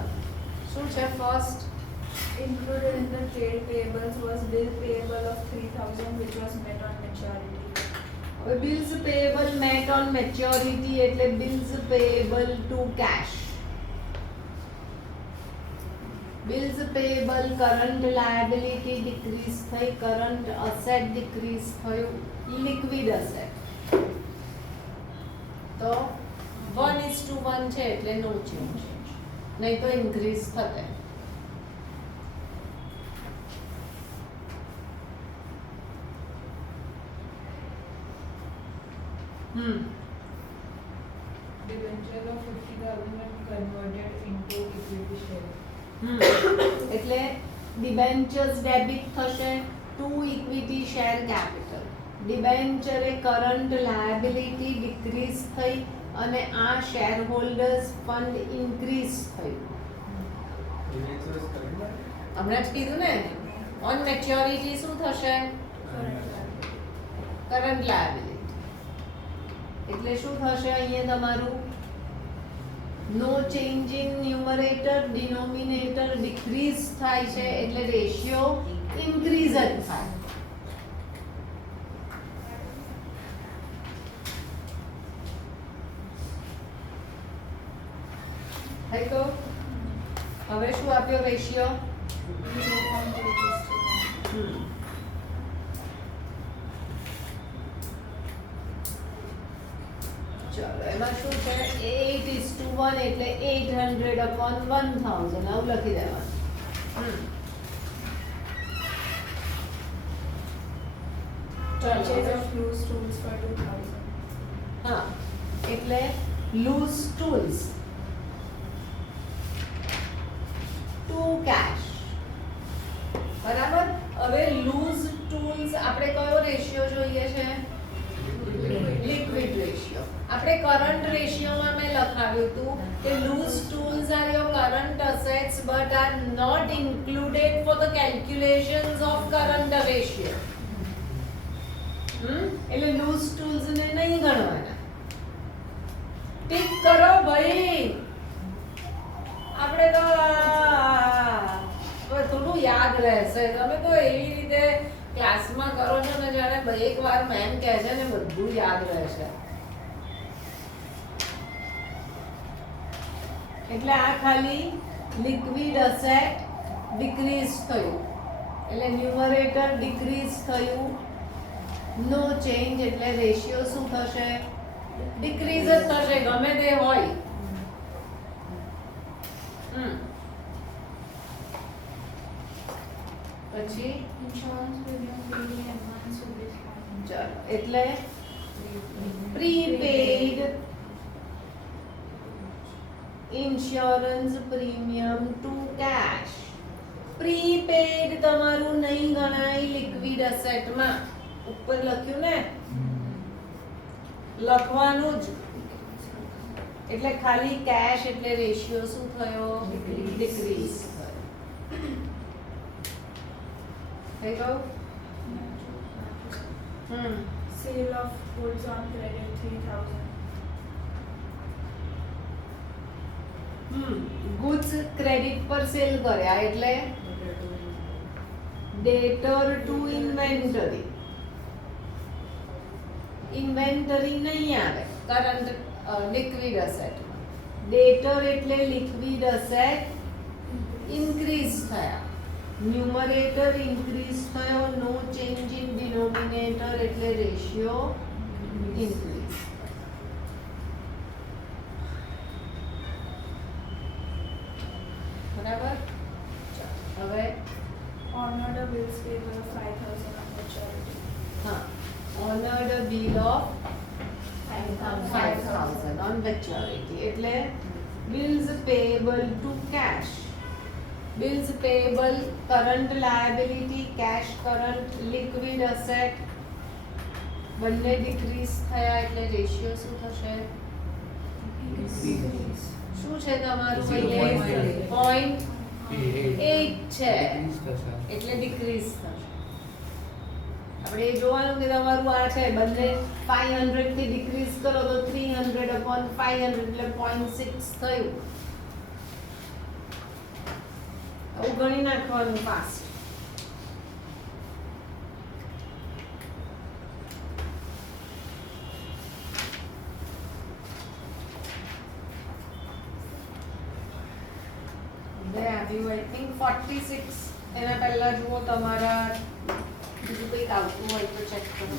શું છે first? Included in the trade payables was bill payable of 3,000 which was met on maturity. હવે bills payable met on maturity એટલે bills payable to cash. Bills payable current liability decrease થઈ, કરંટ અસેટ ડિક્રીઝ થયું, liquid asset. તો 1:1 છે એટલે no change, નહીં તો increase થતે. Debenture of 50,000 were converted into equity share. એટલે ડિબેન્ચર્સ ડેબિટ થશે to equity share capital. Debenture એ કરંટ લાયબિલિટી ડિક્રીઝ થઈ અને આ શેર હોલ્ડર્સ ફંડ ઇન્ક્રીઝ થયું. Debentures current liability. હમણાં જ કીધું ને, ઓન મેચ્યોરિટી શું થશે? Current liability. એટલે શું થશે અહીંયા તમારું? No change in numerator, denominator decrease થાય છે એટલે રેશિયો ઇન્ક્રીઝ જ થાય. થઈ તો હવે શું આપ્યો રેશિયો? ચલો એમાં શું છે? 8:1 એટલે 800/1000 આવું લખી દેવાનું. Purchase of loose tools for 2,000. હા એટલે લૂઝ ટૂલ્સ cash. બરાબર. હવે લૂઝ ટૂલ્સ આપણે કયો રેશિયો જોઈએ છે? Liquid ratio. આપણે કરંટ રેશિયોમાં મેં લખાવ્યું હતું કે loose tools are your current assets but are not included for the calculations of current ratio. એટલે લૂઝ ટૂલ્સ ને નહીં ગણવાના. ટીક કરો ભાઈ. આપણે તો થોડું યાદ રહેશે. તમે તો એવી રીતે ક્લાસમાં કરો છો ને જાણે એકવાર મેમ કહે છે ને બધું યાદ રહેશે. એટલે આ ખાલી લિક્વિડ અસેટ ડિક્રીઝ થયું એટલે ન્યુમરેટર ડિક્રીઝ થયું. નો ચેન્જ એટલે રેશિયો શું થશે? ડિક્રીઝ જ થશે ગમે તે હોય. પછી Insurance premium paid in advance to this point. ચાલો એટલે prepaid insurance premium to cash. Prepaid તમારું નહીં ગણાય લિક્વિડ અસેટમાં. ઉપર લખ્યું ને લખવાનું જ. એટલે ખાલી કેશ એટલે રેશિયો શું થયો? ડિક્રીઝ થયો. થઈ ગયું? Sale of goods on credit 3,000. Goods credit પર સેલ કર્યા એટલે ડેટર ટુ ઇન્વેન્ટરી. ઇન્વેન્ટરી નહીં આવે કરંટ લિક્વિડ અસેટમાં. ડેટર એટલે લિક્વિડ અસેટ ઇન્ક્રીઝ થયા. ન્યુમરેટર ઇન્ક્રીઝ થયો. નો ચેન્જ ઇન ડિનોમિનેટર એટલે રેશિયો ઇન્ક્રીઝ. બરાબર. હવે Honored a bills payable of 5,000 on maturity. હા, honored a bill of 5,000 on maturity એટલે bills payable to cash. Bills payable current liability, cash current, liquid asset બંને decrease થયા એટલે ratio શું થશે? શું છે તમારું? 0.8 છે એટલે ડિક્રીઝ થશે. આપણે એ જોવાનું કે તમારું આ છે બંને 500 થી ડિક્રીઝ કરો તો 300 upon 500 એટલે 0.6 થયું. આવું ગણી નાખવાનું ફાસ્ટ. I think 46 એના પહેલા જુઓ તમારા બીજું કંઈક આવતું હોય તો ચેક કરો.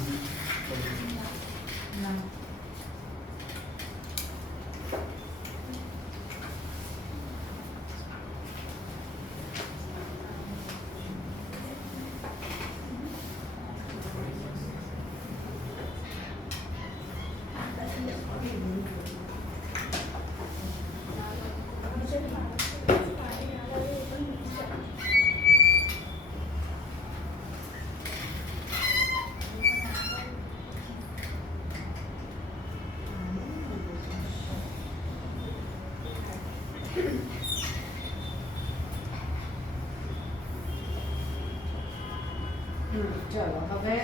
ચલો હવે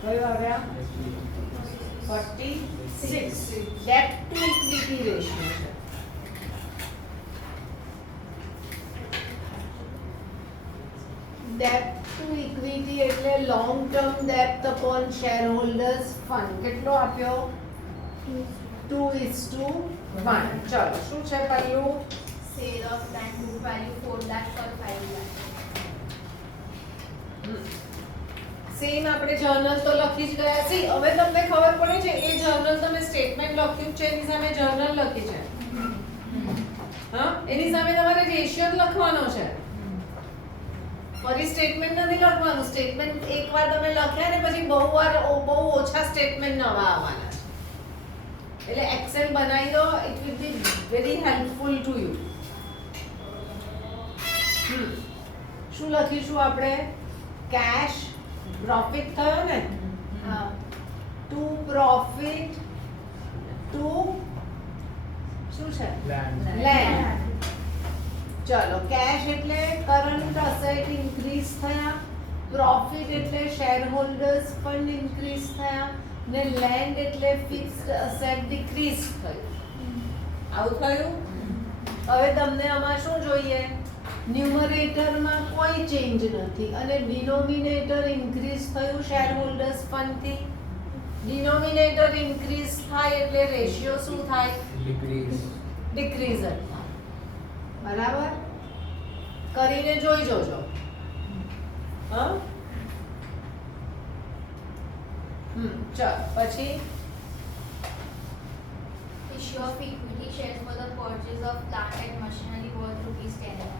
કયો આવ્યા? 46 ડેટ ટુ ઇક્વિટી રેશિયો છે. ડેટ ટુ ઇક્વિટી એટલે લોંગ ટર્મ ડેપ્ટ અપોન શેર હોલ્ડર્સ ફંડ. કેટલો આપ્યો? 2:1. ચલો શું છે પહેલું? Sale of bank book value 4 lakh for 5 lakh. Same આપણે જર્નલ તો લખી જ ગયા છીએ. હવે તમને ખબર પડે છે એ જર્નલ તમે સ્ટેટમેન્ટ લખ્યું છે એની સામે જર્નલ લખી છે. હા, એની સામે તમારે રેશિયો લખવાનો છે. ફરી સ્ટેટમેન્ટ નથી લખવાનું. સ્ટેટમેન્ટ એકવાર તમે લખ્યા ને પછી બહુ ઓછા સ્ટેટમેન્ટ નવા આવવાના છે. એટલે એક્સેલ બનાવી દો. It will be very helpful to you. શું લખીશું આપણે? કેશ પ્રોફિટ થયો ને, હા. ટુ પ્રોફિટ ટુ શું છે? લેન્ડ. ચલો, કેશ એટલે કરંટ અસેટ ઇન્ક્રીઝ થયા, પ્રોફિટ એટલે શેર હોલ્ડર્સ ફંડ ઇન્ક્રીઝ થયા, ને લેન્ડ એટલે ફિક્સ્ડ અસેટ ડિક્રીઝ થયું. આવું થયું? હવે તમને આમાં શું જોઈએ? ન્યુમરેટરમાં કોઈ ચેન્જ નથી અને ડિનોમિનેટર ઇન્ક્રીઝ થયું શેર હોલ્ડર્સ ફંડથી. ડિનોમિનેટર ઇન્ક્રીઝ થાય એટલે રેશિયો શું થાય? Decrease. ડિક્રીઝ જ થાય. બરાબર? કરીને જોઈ જોજો. હા, ચાલ પછી Issue of equity shares for the purchase of plant and machinery worth ₹10 lakh.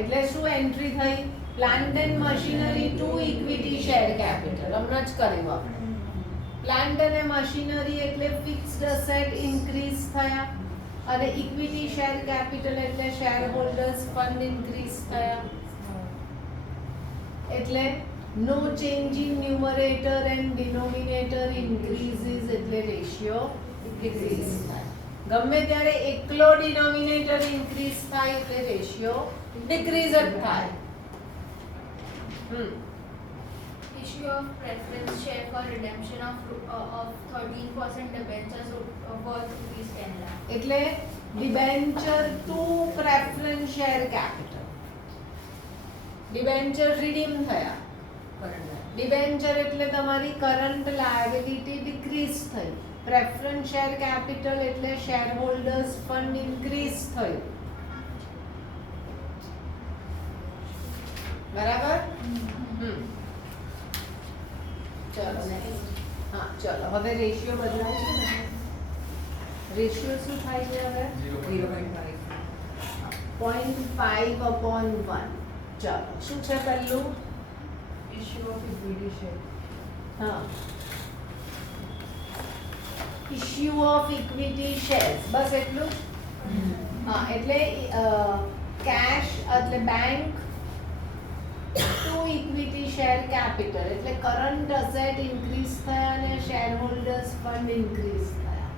એટલે શું એન્ટ્રી થઈ? Plant and machinery two equity share capital. હમણાં જ કર્યું આપણે. પ્લાન્ટ અને મશીનરી એટલે ફિક્સ્ડ અસેટ ઇન્ક્રીઝ થયા અને ઇક્વિટી શેર કેપિટલ એટલે શેર હોલ્ડર્સ ફંડ ઇન્ક્રીઝ થયા. એટલે no change in numerator and denominator increases એટલે રેશિયો ડિક્રીઝ થાય. ગમે ત્યારે એકલો ડિનોમિનેટર ઇન્ક્રીઝ થાય એટલે રેશિયો ડિક્રીઝ જ થાય. Issue of preference share for redemption of 13% debentures worth ₹10 lakh. એટલે debenture to preference share capital. Debenture redeem થયા. ડિબેન્ચર એટલે તમારી કરંટ લાયબિલિટી ડિક્રીઝ થઈ. પ્રેફરન્સ શેર કેપિટલ એટલે શેર હોલ્ડર્સ ફંડ ઇન્ક્રીઝ થયું. બરાબર? ચલો next. હા, ચલો હવે રેશિયો બદલાય છે ને. રેશિયો શું થાય છે હવે? 0.5/1. ચલો, શું છે પહેલું? Issue of equity share. હા, ઇશ્યુ ઓફ ઇક્વિટી શેર્સ. બસ એટલું જ? હા, એટલે કેશ એટલે bank two equity share capital એટલે કરંટ અસેટ ઇન્ક્રીઝ થયા અને શેર હોલ્ડર્સ ફંડ ઇન્ક્રીઝ થયા.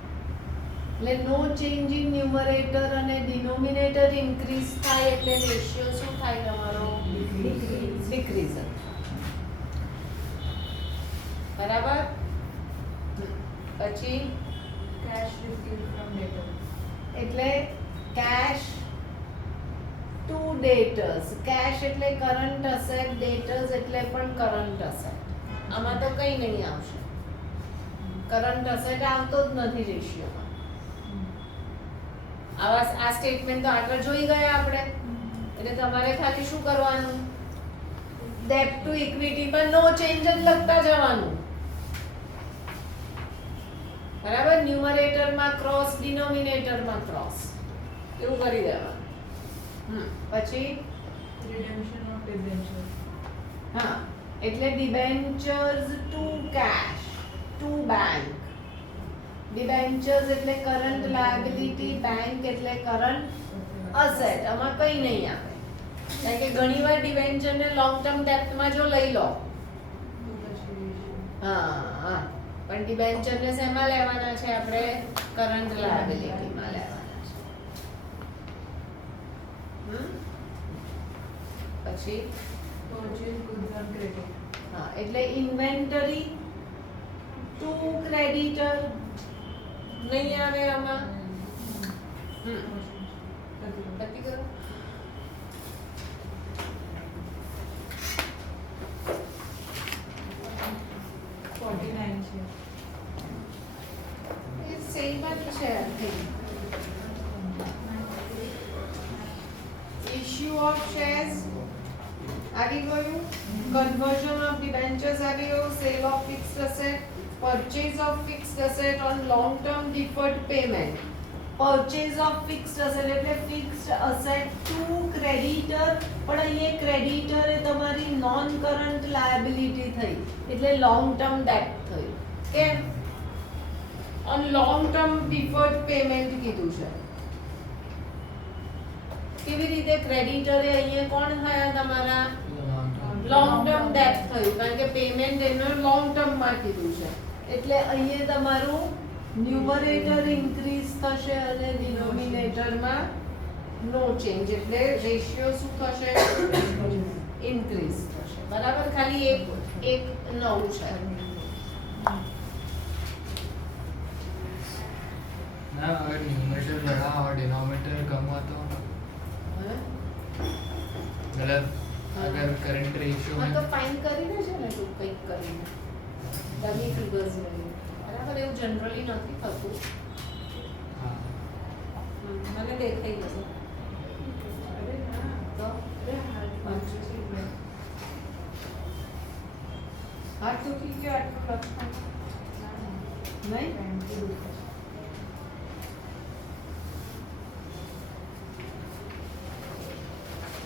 એટલે નો ચેન્જ ઇન ન્યુમરેટર અને ડિનોમિનેટર ઇન્ક્રીઝ થાય એટલે રેશિયો શું થાય તમારો? ડિક્રીઝ. બરાબર? પછી Cash received from debtor. એટલે કેશ ટુ ડેટર્સ. કેશ એટલે કરંટ અસેટ, ડેટર્સ એટલે પણ કરંટ અસેટ. આમાં તો કંઈ નહીં આવશે. કરંટ અસેટ આવતો જ નથી રેશિયોમાં. આ સ્ટેટમેન્ટ તો આગળ જોઈ ગયા આપણે. એટલે તમારે ખાલી શું કરવાનું? ડેટ ટુ ઇક્વિટી પર નો ચેન્જ જ લખતા જવાનું. બરાબર? ન્યુમરેટરમાં ક્રોસ, ડિનોમિનેટરમાં ક્રોસ, એવું કરી દેવાનું. પછી Redemption of debenture. હા, એટલે debentures to cash to bank. Debentures એટલે કરંટ લાયબિલિટી, બેંક એટલે કરંટ અસેટ. આમાં કંઈ નહીં આવે. કારણ કે ઘણીવાર ડિબેન્ચરને લોંગ ટર્મ ડેપ્ટમાં જો લઈ લો. હા, પણ ડિબેન્ચરને શેમાં લેવાના છે આપણે? કરંટ લાયબિલિટીમાં લેવાના છે. પછી Purchase goods on credit. હા, એટલે ઇન્વેન્ટરી ટુ ક્રેડિટર નહીં આવે આમાં. પતી ગયું? એ સેમ જ છે. ઇશ્યુ ઓફ શેર્સ આવી ગયું. કન્વર્ઝન ઓફ ડિબેન્ચર્સ આવી ગયું. Sale of fixed asset, purchase of fixed asset on long term deferred payment. Purchase of fixed asset એટલે ફિક્સ્ડ અસેટ ટુ ક્રેડિટર, પણ અહીંયા ક્રેડિટર એ તમારી નોન કરંટ લાયબિલિટી થઈ એટલે લોંગ ટર્મ ડેટ થયું. કેમ? On long term deferred payment કીધું છે. કેવી રીતે? ક્રેડિટરે અહીંયા કોણ થયા તમારા? લોંગ ટર્મ ડેપ્થ થયું કારણ કે પેમેન્ટ એનો લોંગ ટર્મ માં કીધું છે એટલે અહીંયા તમારું ન્યુમરેટર ઇન્ક્રીઝ થશે અને ડિનોમિનેટર માં નો ચેન્જ એટલે રેશિયો શું થશે ઇન્ક્રીઝ થશે બરાબર ખાલી એક નવું છે ना अगर न्यूमरेटर बढ़ा और डिनोमिनेटर कम हुआ तो હે? मतलब अगर करंट रेशियो હા में તો ફાઇન કરીને છે ને તું કંઈક કરીને ડમી ફિગર્સ લઈને બરાબર એવું જનરલી નથી થતું हाँ મને દેખાઈ ગયું તો હા તો ઠીક છે આટલું લખવાનું નહીં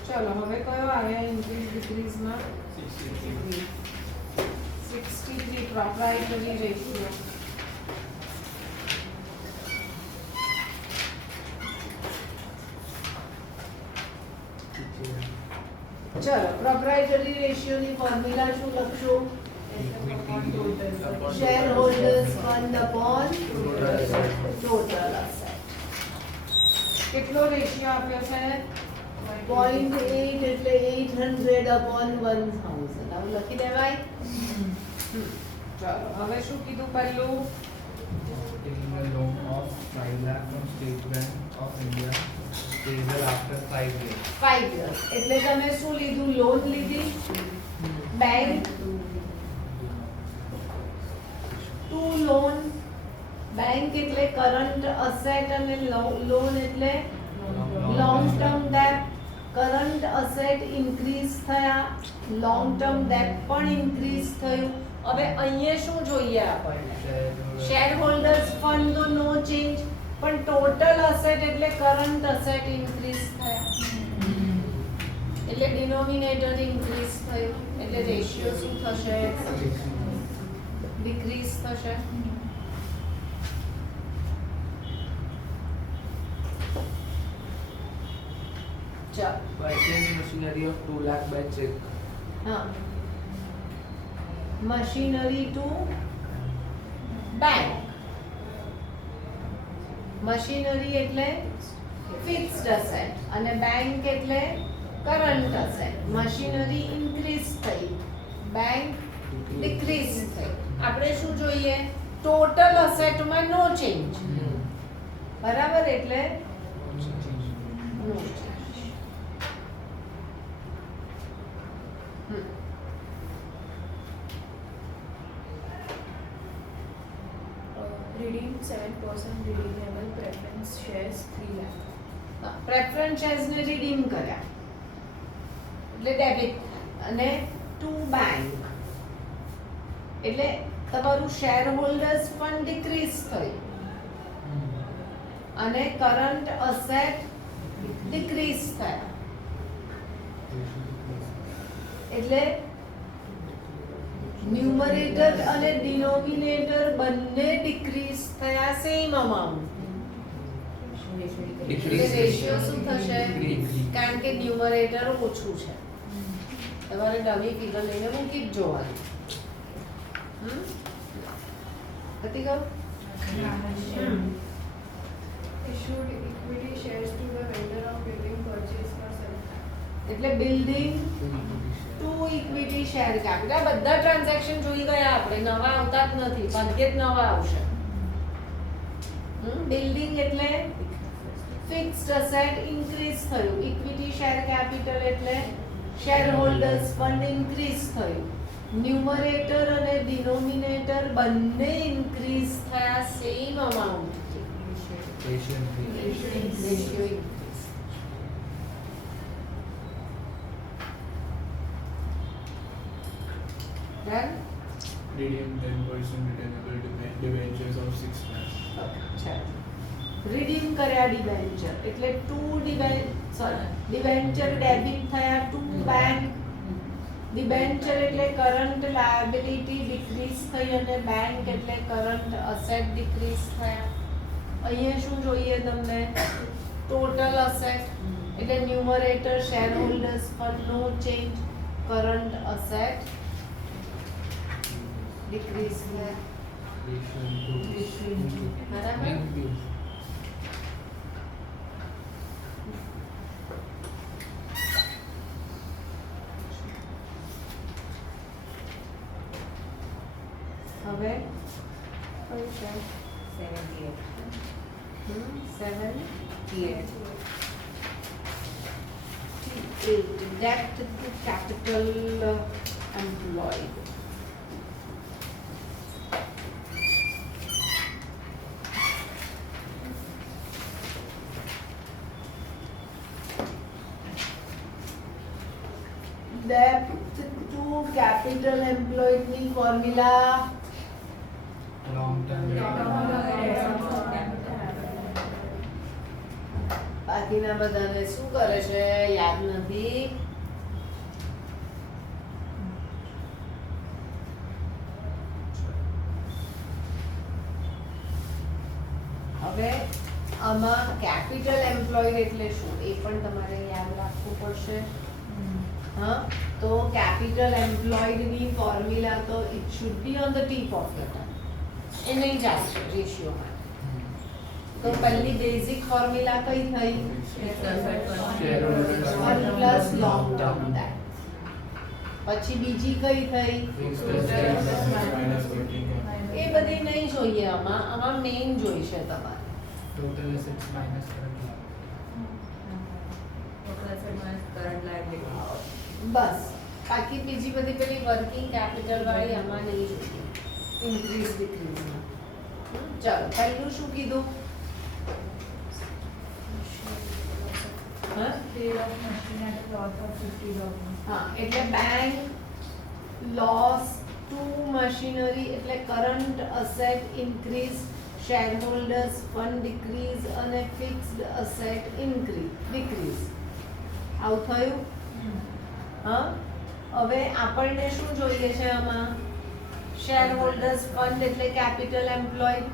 ચલો હવે કયો આવ્યા ઇન્ક્રીઝ ડિક્રીઝમાં 63 પ્રોપ્રાઇટરી રેશિયો ચલો પ્રોપ્રાઇટરી રેશિયોની ફોર્મ્યુલા શું લખશું share holders fund upon total asset કેટલો રેશિયો આપ્યો છે 0.8 એટલે 800 upon 1000 આવું લખી દેવાય ચાલો હવે શું કીધું પહેલું taking a loan of 5 lakh from State Bank of India payable after 5 years 5 years એટલે તમે શું લીધું લોન લીધી બેંક ટુ લોન બેંક એટલે કરંટ અસેટ અને લોન એટલે long term date current asset increase થયા લોંગ ટર્મ ડેટ પણ ઇન્ક્રીઝ થયું હવે અહીંયા શું જોઈએ આપણને શેર હોલ્ડર્સ ફંડ તો નો ચેન્જ પણ ટોટલ અસેટ એટલે કરંટ અસેટ ઇન્ક્રીઝ થયા એટલે ડિનોમિનેટર ઇન્ક્રીઝ થયું એટલે રેશિયો શું થશે ડિક્રીઝ થશે ચાલો Purchase machinery of 2 lakh by check. હા મશીનરી ટુ બેંક મશીનરી એટલે ફિક્સ્ડ અસેટ અને બેંક એટલે કરંટ અસેટ મશીનરી ઇન્ક્રીઝ થઈ બેંક ડિક્રીઝ થઈ આપણે શું જોઈએ ટોટલ અસેટમાં નો ચેન્જ બરાબર એટલે no change Redeemed 7% redeemable preference shares 3 lakh. Preference shares ને રીડીમ કર્યા એટલે ડેબિટ અને ટુ બેંક એટલે તમારું શેર હોલ્ડર્સ ફંડ ડિક્રીઝ થયું અને કરંટ અસેટ ડિક્રીઝ થયા એટલે ન્યુમરેટર અને ડિનોમિનેટર બંને ડિક્રીઝ થયા સેમ અમાઉન્ટ એટલે રેશિયો શું થશે કારણ કે ન્યુમરેટર ઓછું છે તમારે ડમી ફિગર લઈને મૂકી જ જોવાનું પતી ગયું Issued equity shares to the vendor of building purchase for self. એટલે building two equity share capital આ બધા ટ્રાન્ઝેક્શન જોઈ ગયા આપણે નવા આવતા જ નથી ભાગ્યે જ નવા આવશે બિલ્ડિંગ એટલે ફિક્સ્ડ અસેટ ઇન્ક્રીઝ થયું ઇક્વિટી શેર કેપિટલ એટલે શેર હોલ્ડર્સ ફંડ ઇન્ક્રીઝ થયું ન્યુમરેટર અને ડિનોમિનેટર બંને ઇન્ક્રીઝ થયા same amount ratio increase ratio increase done Redeem 10% returnable debentures of 6 lakhs. Redeem કર્યા ડિબેન્ચર એટલે ટુ ડિબેન્ચર ડેબિટ થયા ટુ બેંક ડિબેન્ચર એટલે કરંટ લાયબિલિટી ડિક્રીઝ થઈ અને બેંક એટલે કરંટ અસેટ ડિક્રીઝ થયા અહીંયા શું જોઈએ તમને ટોટલ અસેટ એટલે ન્યુમરેટર શેર હોલ્ડર્સ ફંડ નો ચેન્જ કરંટ અસેટ ડિક્રીઝ થાય. બરાબર? હવે કયું છે? 78. Debt to capital employed. Debt to capital employed ની ફોર્મ્યુલા Long term. બાકીના બધાને શું કરે છે યાદ નથી. હવે આમાં કેપિટલ એમ્પ્લોયડ એટલે શું એ પણ તમારે યાદ રાખવું પડશે. હા, તો કેપિટલ એમ્પ્લોયડ ની ફોર્મ્યુલા તો it should be on the tip of the tongue. એ નહીં ચાલશે રેશિયોમાં. તો પહેલી બેઝિક ફોર્મ્યુલા કઈ થઈ? 1 પ્લસ લોંગ ટર્મ ડેટ. પછી બીજી કઈ થઈ? minus 14. એ બધી નહીં જોઈએ આમાં. આમાં મેઇન જોઈશે તમારે. Total assets minus current liability. બસ બાકી બીજી બધી પેલી વર્કિંગ કેપિટલ વાળી આમાં નહીં જોઈએ. ઇન્ક્રીઝ ડિક્રીઝમાં. ચાલો પહેલું શું કીધું? હા, Sale of machine at a loss of 50,000. હા, એટલે બેંક લોસ ટુ મશીનરી એટલે current asset increase, share holders fund decrease અને ફિક્સ્ડ અસેટ ડિક્રીઝ. આવું થયું? હા, હવે આપણને શું જોઈએ છે આમાં? શેર હોલ્ડર્સ ફંડ એટલે કેપિટલ એમ્પ્લોયડ.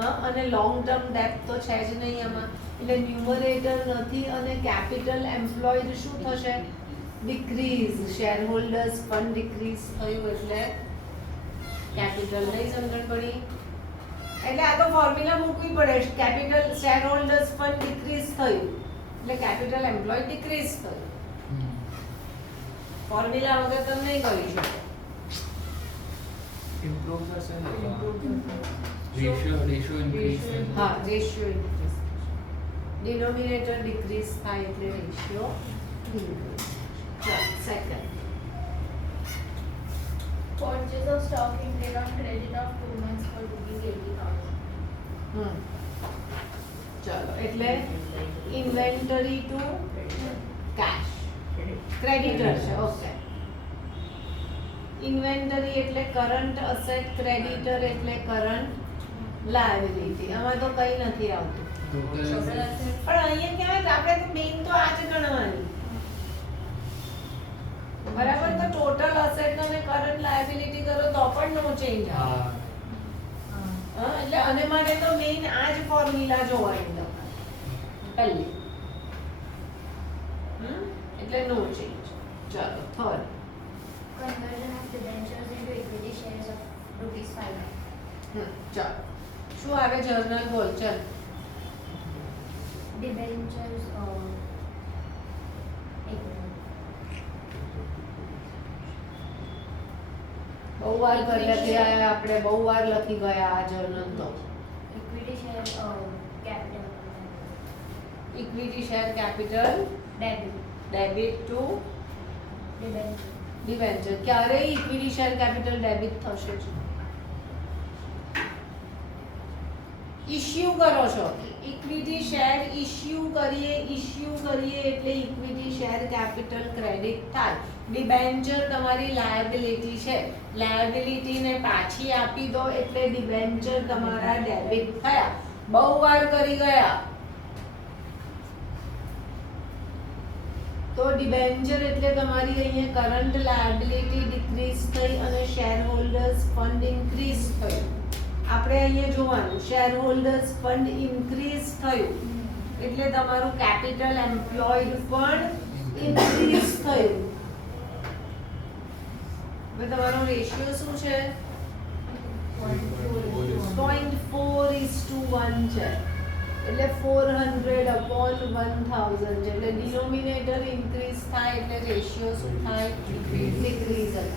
હા, અને લોંગ ટર્મ ડેટ તો છે જ નહીં આમાં, એટલે ન્યુમરેટર નથી અને કેપિટલ એમ્પ્લોયડ શું થશે? Decrease. Share holders fund decrease થયું એટલે કેપિટલ નહીં સમજણ પડી? એટલે આ તો ફોર્મ્યુલા મૂકવી પડે. Capital share holders fund decrease થયું એટલે કેપિટલ એમ્પ્લોયડ ડિક્રીઝ થયું. ફોર્મ્યુલા વગર તમે નહીં કરી શકો. Improve થશે ને? Ratio increase. હા, રેશિયો ઇન્ક્રીઝ. ડિનોમિનેટર ડિક્રીઝ થાય એટલે રેશિયો ઇન્ક્રીઝ. ચાલો second. Purchase of stock incurred on credit of 2 months for ₹80,000. ચાલો એટલે ઇન્વેન્ટરી ટુ કેશ ક્રેડિટર છે. ઓકે, ઇન્વેન્ટરી એટલે કરંટ અસેટ, ક્રેડિટર એટલે કરંટ લાયબિલિટી. આમાં તો કઈ નથી આવતું. Total assets. પણ અહીંયા કહેવાય તો આપણે તો મેઇન તો આ જ ગણવાની. બરાબર? તો ટોટલ અસેટ અને કરંટ લાયબિલિટી કરો તો પણ નો ચેન્જ આવે. હા. એટલે અને માટે તો મેઇન આ જ ફોર્મ્યુલા જોવાની તમારે પહેલી. એટલે નો ચેન્જ. ચાલો third. Conversion of debentures into equity shares of ₹5. ચાલો શું આવે? જર્નલ બોલ. ચાલ Debentures બહુ વાર લખી ગયા આપણે. બહુ વાર લખી ગયા આ જર્નલ તો. equity share capital equity share capital debit debit to debenture debenture. ક્યારેય ઇક્વિટી શેર કેપિટલ ડેબિટ થશે જ. ઇશ્યુ કરો છો, ઇક્વિટી શેર ઇશ્યુ કરીએ એટલે ઇક્વિટી શેર કેપિટલ ક્રેડિટ થાય. ડિબેન્ચર તમારી લાયબિલિટી છે, લાયબિલિટીને પાછી આપી દો એટલે ડિબેન્ચર તમારા ડેબિટ થયા. બહુ વાર કરી ગયા. તો ડિબેન્ચર એટલે તમારી અહીંયા કરંટ લાયબિલિટી ડિક્રીઝ થઈ અને શેર હોલ્ડર્સ ફંડ ઇન્ક્રીઝ થયું. આપણે અહીંયા જોવાનું શેર હોલ્ડર્સ ફંડ ઇન્ક્રીઝ થયું એટલે તમારું કેપિટલ એમ્પ્લોયડ પણ ઇન્ક્રીઝ થયું. હવે તમારો રેશિયો શું છે? 0.4:1 છે. એટલે 400 upon 1000 છે. એટલે ડિનોમિનેટર ઇન્ક્રીઝ થાય એટલે રેશિયો શું થાય? ડિક્રીઝ થાય.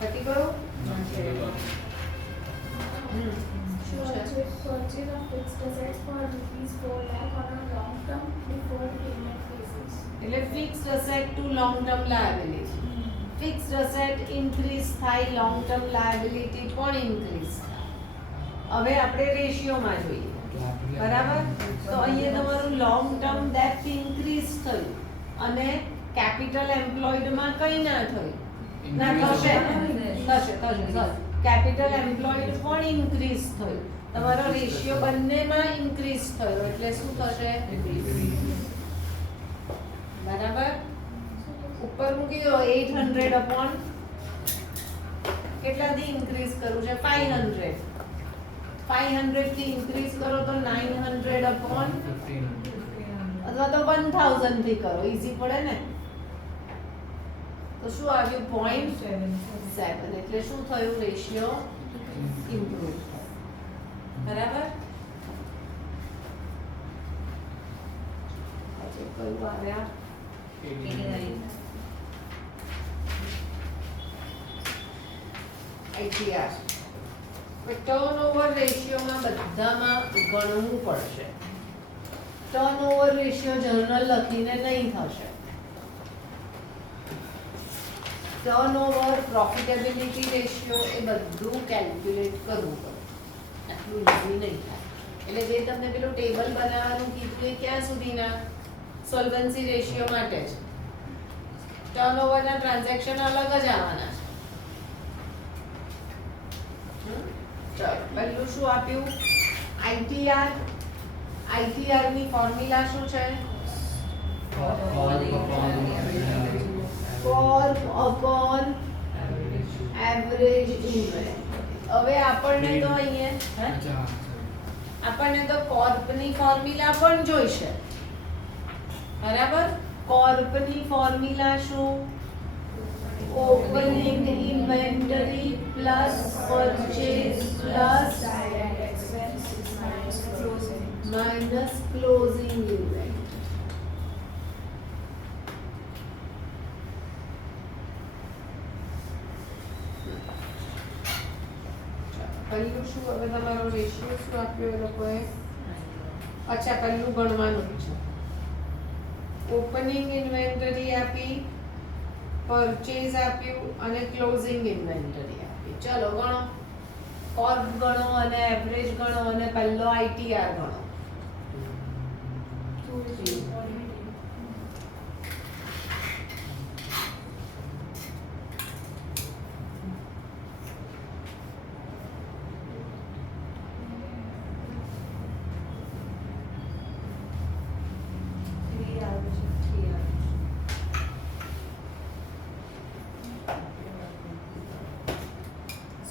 પતી ગયું? Purchase of fixed assets for rupees 4 lakh on a long term deferred payment basis. એટલે fixed asset to long term liability. Fixed asset increase થાય, લોંગ ટર્મ લાયબિલિટી પણ ઇન્ક્રીઝ થાય. હવે આપણે રેશિયોમાં જોઈએ. બરાબર? તો અહીંયા તમારું લોંગ ટર્મ ડેપ્ટ ઇન્ક્રીઝ થયું અને કેપિટલ એમ્પ્લોયડમાં કંઈ ના થયું. ના થશે કેપિટલ એમ્પ્લોયડ પણ ઇન્ક્રીઝ થયું. તમારો રેશિયો બંનેમાં ઇન્ક્રીઝ થયો એટલે શું થશે? બરાબર? ઉપર મૂકી દો 800 અપોન કેટલાથી ઇન્ક્રીઝ કરવું છે? 500. 500 થી ઇન્ક્રીઝ કરો તો 900 અપોન 1500 અથવા તો 1000 થી કરો. ઈઝી પડે ને? તો શું આવ્યું? 0.7. એટલે શું થયું? રેશિયો ઇમ્પ્રુવ થયો. બરાબર? પછી કયું આવ્યા? ITR. ટર્નઓવર રેશિયોમાં બધામાં ગણવું પડશે. ટર્નઓવર રેશિયો જર્નલ લખીને નહીં થશે. ટર્નઓવર, પ્રોફિટેબિલિટી રેશિયો એ બધું કેલ્ક્યુલેટ કરવું પડે. આટલું ઈઝી નહીં થાય. એટલે જે તમને પેલું ટેબલ બનાવવાનું કીધું એ ક્યાં સુધીના? સોલ્વન્સી રેશિયો માટે જ. ટર્નઓવરના ટ્રાન્ઝેક્શન અલગ જ આવવાના છે. ચલો, પહેલું શું આપ્યું? ITR. ITR ની ફોર્મ્યુલા શું છે? Corp upon average inventory. હવે આપણને તો અહીંયા આપણને તો કોર્પની ફોર્મ્યુલા પણ જોઈશે. બરાબર? કોર્પની ફોર્મ્યુલા શું? Opening inventory plus purchase plus Direct expenses minus closing. Minus closing inventory. પહેલું શું? હવે તમારો રેશિયો શું આપ્યો એ લોકોએ? અચ્છા, પહેલું ગણવાનું છે. ઓપનિંગ ઇન્વેન્ટરી આપી, પરચેઝ આપ્યું અને ક્લોઝિંગ ઇન્વેન્ટરી આપી. ચલો ગણો. કોર્પ ગણો અને એવરેજ ગણો અને પહેલો ITR ગણો.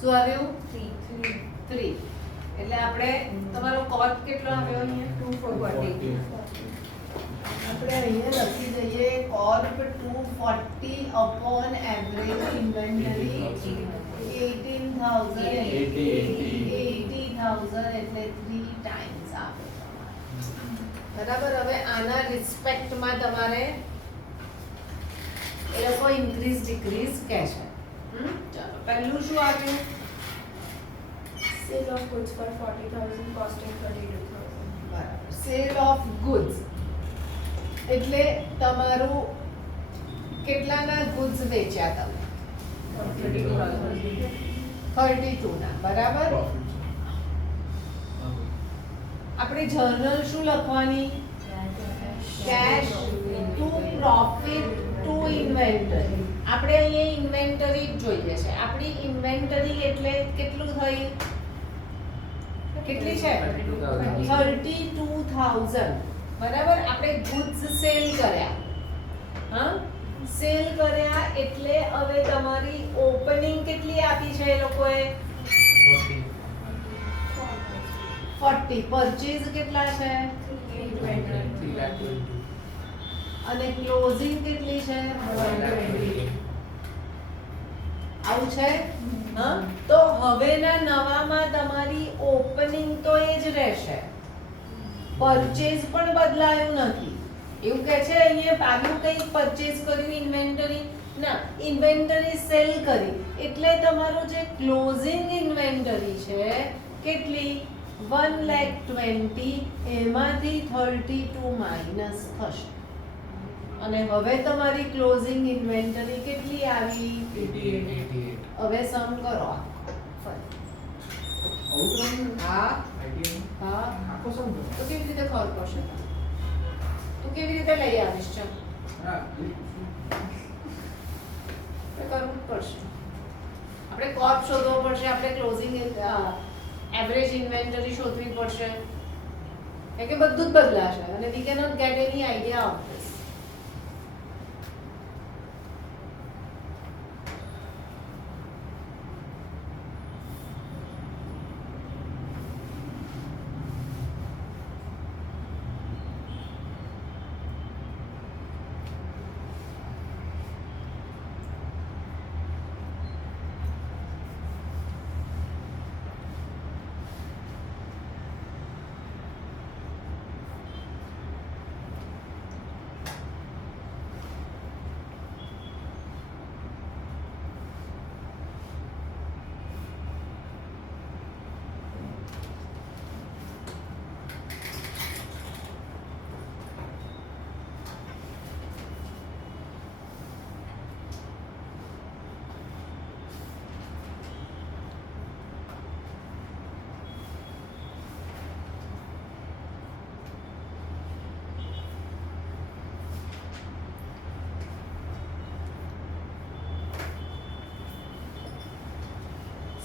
શું આવ્યું? 3. એટલે આપણે તમારો કોર્પ કેટલો આવ્યો અહીંયા? 240. આપણે અહીંયા લખી દઈએ કોર્પ 240 અપોન એવરેજ ઇન્વેન્ટરી 18,000 એટલે 3 ટાઈમ્સ આવે તમારે. બરાબર? હવે આના રિસ્પેક્ટમાં તમારે એ લોકો ઇન્ક્રીઝ ડિક્રીઝ કહે છે. ચાલો, પહેલું શું આવ્યું? Sale of goods for 40,000 costing 32,000. બરાબર. સેલ ઓફ ગુડ્સ એટલે તમારું કેટલાના ગુડ્સ વેચ્યા તમે? 32 ના. બરાબર? આપણે જર્નલ શું લખવાની? Cash to profit to inventory. આપણે અહીંયા ઇન્વેન્ટરી જ જોઈએ છે. આપણી ઇન્વેન્ટરી એટલે કેટલું થયું? કેટલી છે? 32,000. બરાબર? આપણે ગુડ્સ સેલ કર્યા. હા, સેલ કર્યા એટલે હવે તમારી ઓપનિંગ કેટલી આપી છે એ લોકોએ? 40. પરચેઝ કેટલા છે? 3 લાખ. અને ક્લોઝિંગ કેટલી છે 120. આવું છે હા તો હવેના નવામાં તમારી ઓપનિંગ તો એ જ રહેશે પરચેઝ પણ બદલાયું નથી એવું કહે છે અહીંયા આવ્યું કંઈક પરચેઝ કર્યું ઇન્વેન્ટરી ના ઇન્વેન્ટરી સેલ કરી એટલે તમારું જે ક્લોઝિંગ ઇન્વેન્ટરી છે કેટલી 1,20,000 એમાંથી 32 માઇનસ થશે અને હવે તમારી ક્લોઝિંગ ઇન્વેન્ટરી કેટલી આવી 88. હવે સમ કરો ફરી હા હા આખો સમ કરો. તો કેવી રીતે ખબર પડશે તું કેવી રીતે લઈ આવીશ ચાલ હા કરવું જ પડશે આપણે કોર્પ શોધવો પડશે આપણે ક્લોઝિંગ એવરેજ ઇન્વેન્ટરી શોધવી પડશે કેમ કે બધું જ બદલાશે અને we can not get any idea of this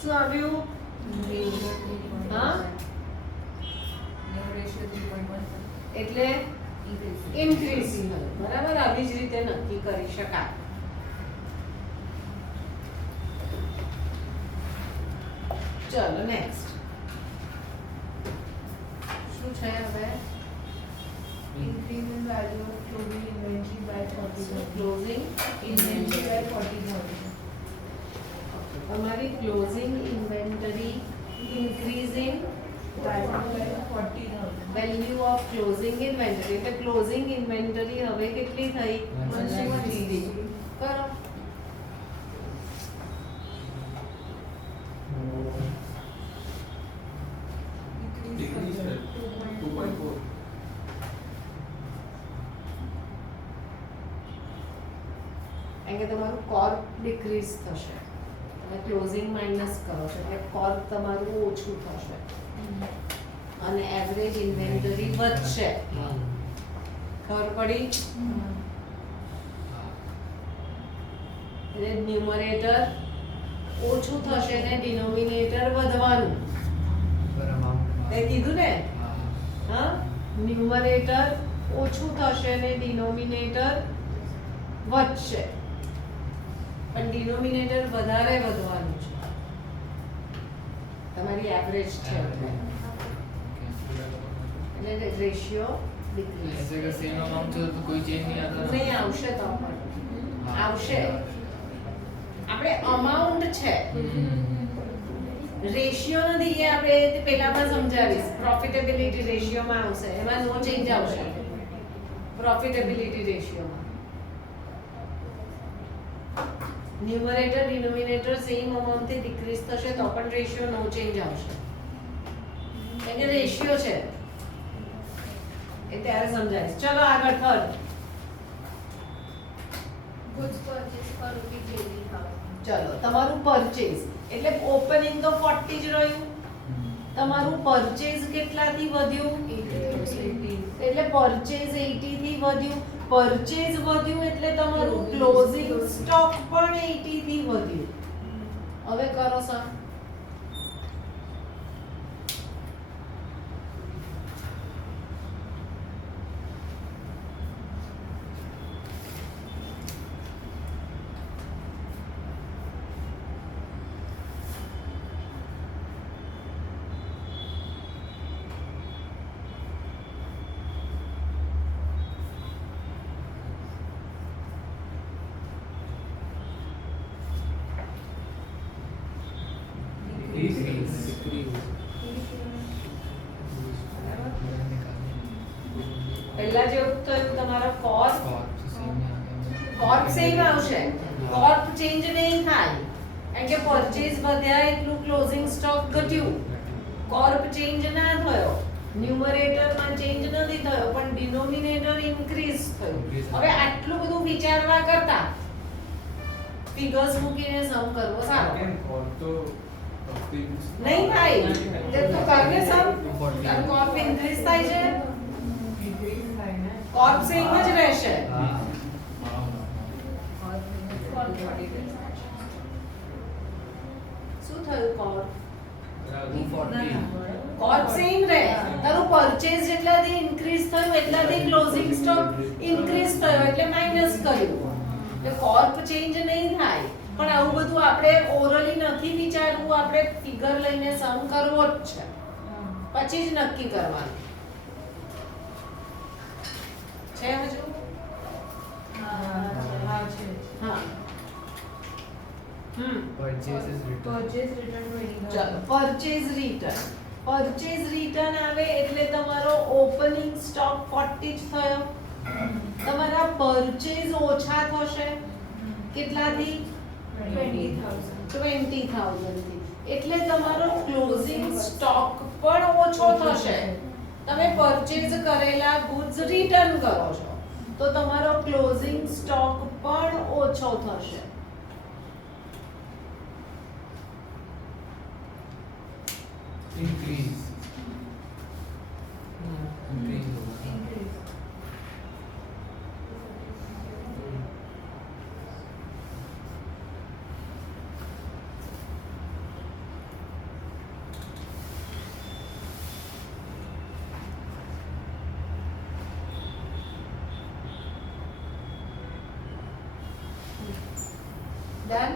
શું આવ્યું હા એટલે ઇન્ક્રીઝિંગ બરાબર આવી જ રીતે નક્કી કરી શકાય ચલો નેક્સ્ટ શું છે હવે Increase in value of clothing inventory by 40,000. Closing Inventory by 40,000. તમારી closing inventory increasing By 40,000. Value of closing inventory એટલે ક્લોઝિંગ ઇન્વેન્ટરી હવે કેટલી થઈ 160. કરો Decrease further. है 2.4. કારણ કે તમારું કોર્પ ડિક્રીઝ થશે તમે ક્લોઝિંગ માઇનસ કરો છો એટલે કોર્પ તમારું ઓછું થશે અને એવરેજ ઇન્વેન્ટરી વધશે ખબર પડી એટલે ન્યુમરેટર ઓછું થશે ને ડિનોમિનેટર વધવાનું પર amount તે કીધું ને હા હા ન્યુમરેટર ઓછું થશે ને ડિનોમિનેટર વધશે પણ ડિનોમિનેટર વધારે વધવાનું છે તમારી એવરેજ છે એટલે રેશિયો ડિક્રીઝ ऐसे अगर सेम अमाउंट हो तो कोई चेंज नहीं आता નહીં આવશે તો પણ આવશે આપણે અમાઉન્ટ છે રેશિયો નથી એ આપણે પહેલામાં સમજાવીશ પ્રોફિટેબિલિટી રેશિયોમાં આવશે એમાં નો ચેન્જ આવશે પ્રોફિટેબિલિટી રેશિયોમાં ન્યુમરેટર ડિનોમિનેટર સેમ અમાઉન્ટથી ડિક્રીઝ થશે તો પણ રેશિયો નો ચેન્જ આવશે કેમ કે રેશિયો છે એ ત્યારે સમજાવીશ ચલો આગળ થર્ડ Goods purchased for ₹80,000. ચલો તમારું પરચેઝ એટલે ઓપનિંગ તો 40 જ રહ્યું તમારું પરચેઝ કેટલાથી વધ્યું 80. એટલે પરચેઝ 80 થી વધ્યું પરચેઝ વધ્યું એટલે તમારું ક્લોઝિંગ સ્ટોક પણ 80 થી વધ્યું હવે કરો સર પહેલા જેવું થયું તમારો કોર્પ Corp કોર્પ same સેમ આવશે, કોર્પ ચેન્જ નહીં થાય કારણ કે પરચેઝ વધ્યા એટલું ક્લોઝિંગ સ્ટોક ઘટ્યું. કોર્પ ચેન્જ ના થયો, ન્યુમરેટરમાં ચેન્જ નથી થયો પણ ડિનોમિનેટર ઇન્ક્રીઝ થયું. હવે આટલું બધું વિચારવા કરતા ફિગર્સ મૂકીને સમ કરવો સારો. નહીં થાય તે તો કરને સમ. તારું કોર્પ ઇન્ક્રીઝ થાય છે, કોર્પ સેમ જ રહેશે. હા શું થયું કોર્પ? 240 કોર્પ સેમ રહે. તારું પરચેઝ જેટલાથી ઇન્ક્રીઝ થયું એટલાથી ક્લોઝિંગ સ્ટોક ઇન્ક્રીઝ થયો એટલે માઈનસ કર્યું. એટલે કોર્પ ચેન્જ નહીં થાય પણ આવું બધું આપણે ઓરલી નથી વિચારવું, આપણે ફિગર લઈને સમ કરવો જ છે પછી જ નક્કી કરવાનું છે. હજુ હા છે. હા purchases return Purchase return 20,000. ચાલો પરચેઝ રિટર્ન. પરચેઝ રિટર્ન આવે એટલે તમારો ઓપનિંગ સ્ટોક 40 જ થયો. તમારા પરચેઝ ઓછા થશે કેટલાથી? 20,000. 20,000 થી. એટલે તમારો ક્લોઝિંગ સ્ટોક પણ ઓછો થશે. તમે પરચેઝ કરેલા ગુડ્સ રિટર્ન કરો છો તો તમારો ક્લોઝિંગ સ્ટોક પણ ઓછો થશે. increase increase होगा Increase. Done?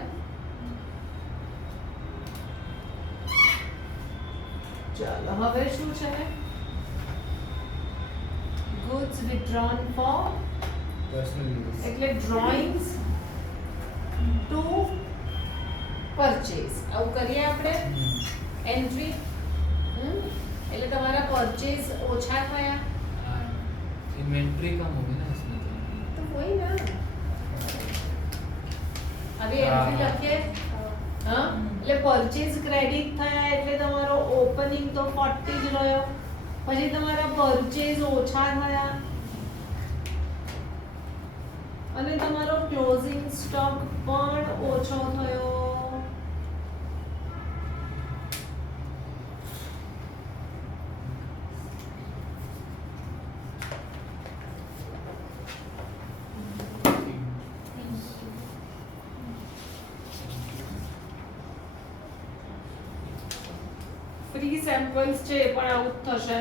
ચાલો હવે શું છે? goods withdrawn for personal use એટલે drawings to purchase. આવું કરીએ આપણે એન્ટ્રી. એટલે તમારા પરચેઝ ઓછા થયા इन्वेंट्री कम होगी ना इसमें तो તો હોય ને. હવે એન્ટ્રી લખીએ. હા એટલે પરચેઝ ક્રેડિટ થયા એટલે તમારો ઓપનિંગ તો 40 જ રહ્યો, પછી તમારા પરચેઝ ઓછા થયા અને તમારો ક્લોઝિંગ સ્ટોક પણ ઓછો થયો. ફ્રી સેમ્પલ્સ છે એ પણ આવું જ થશે.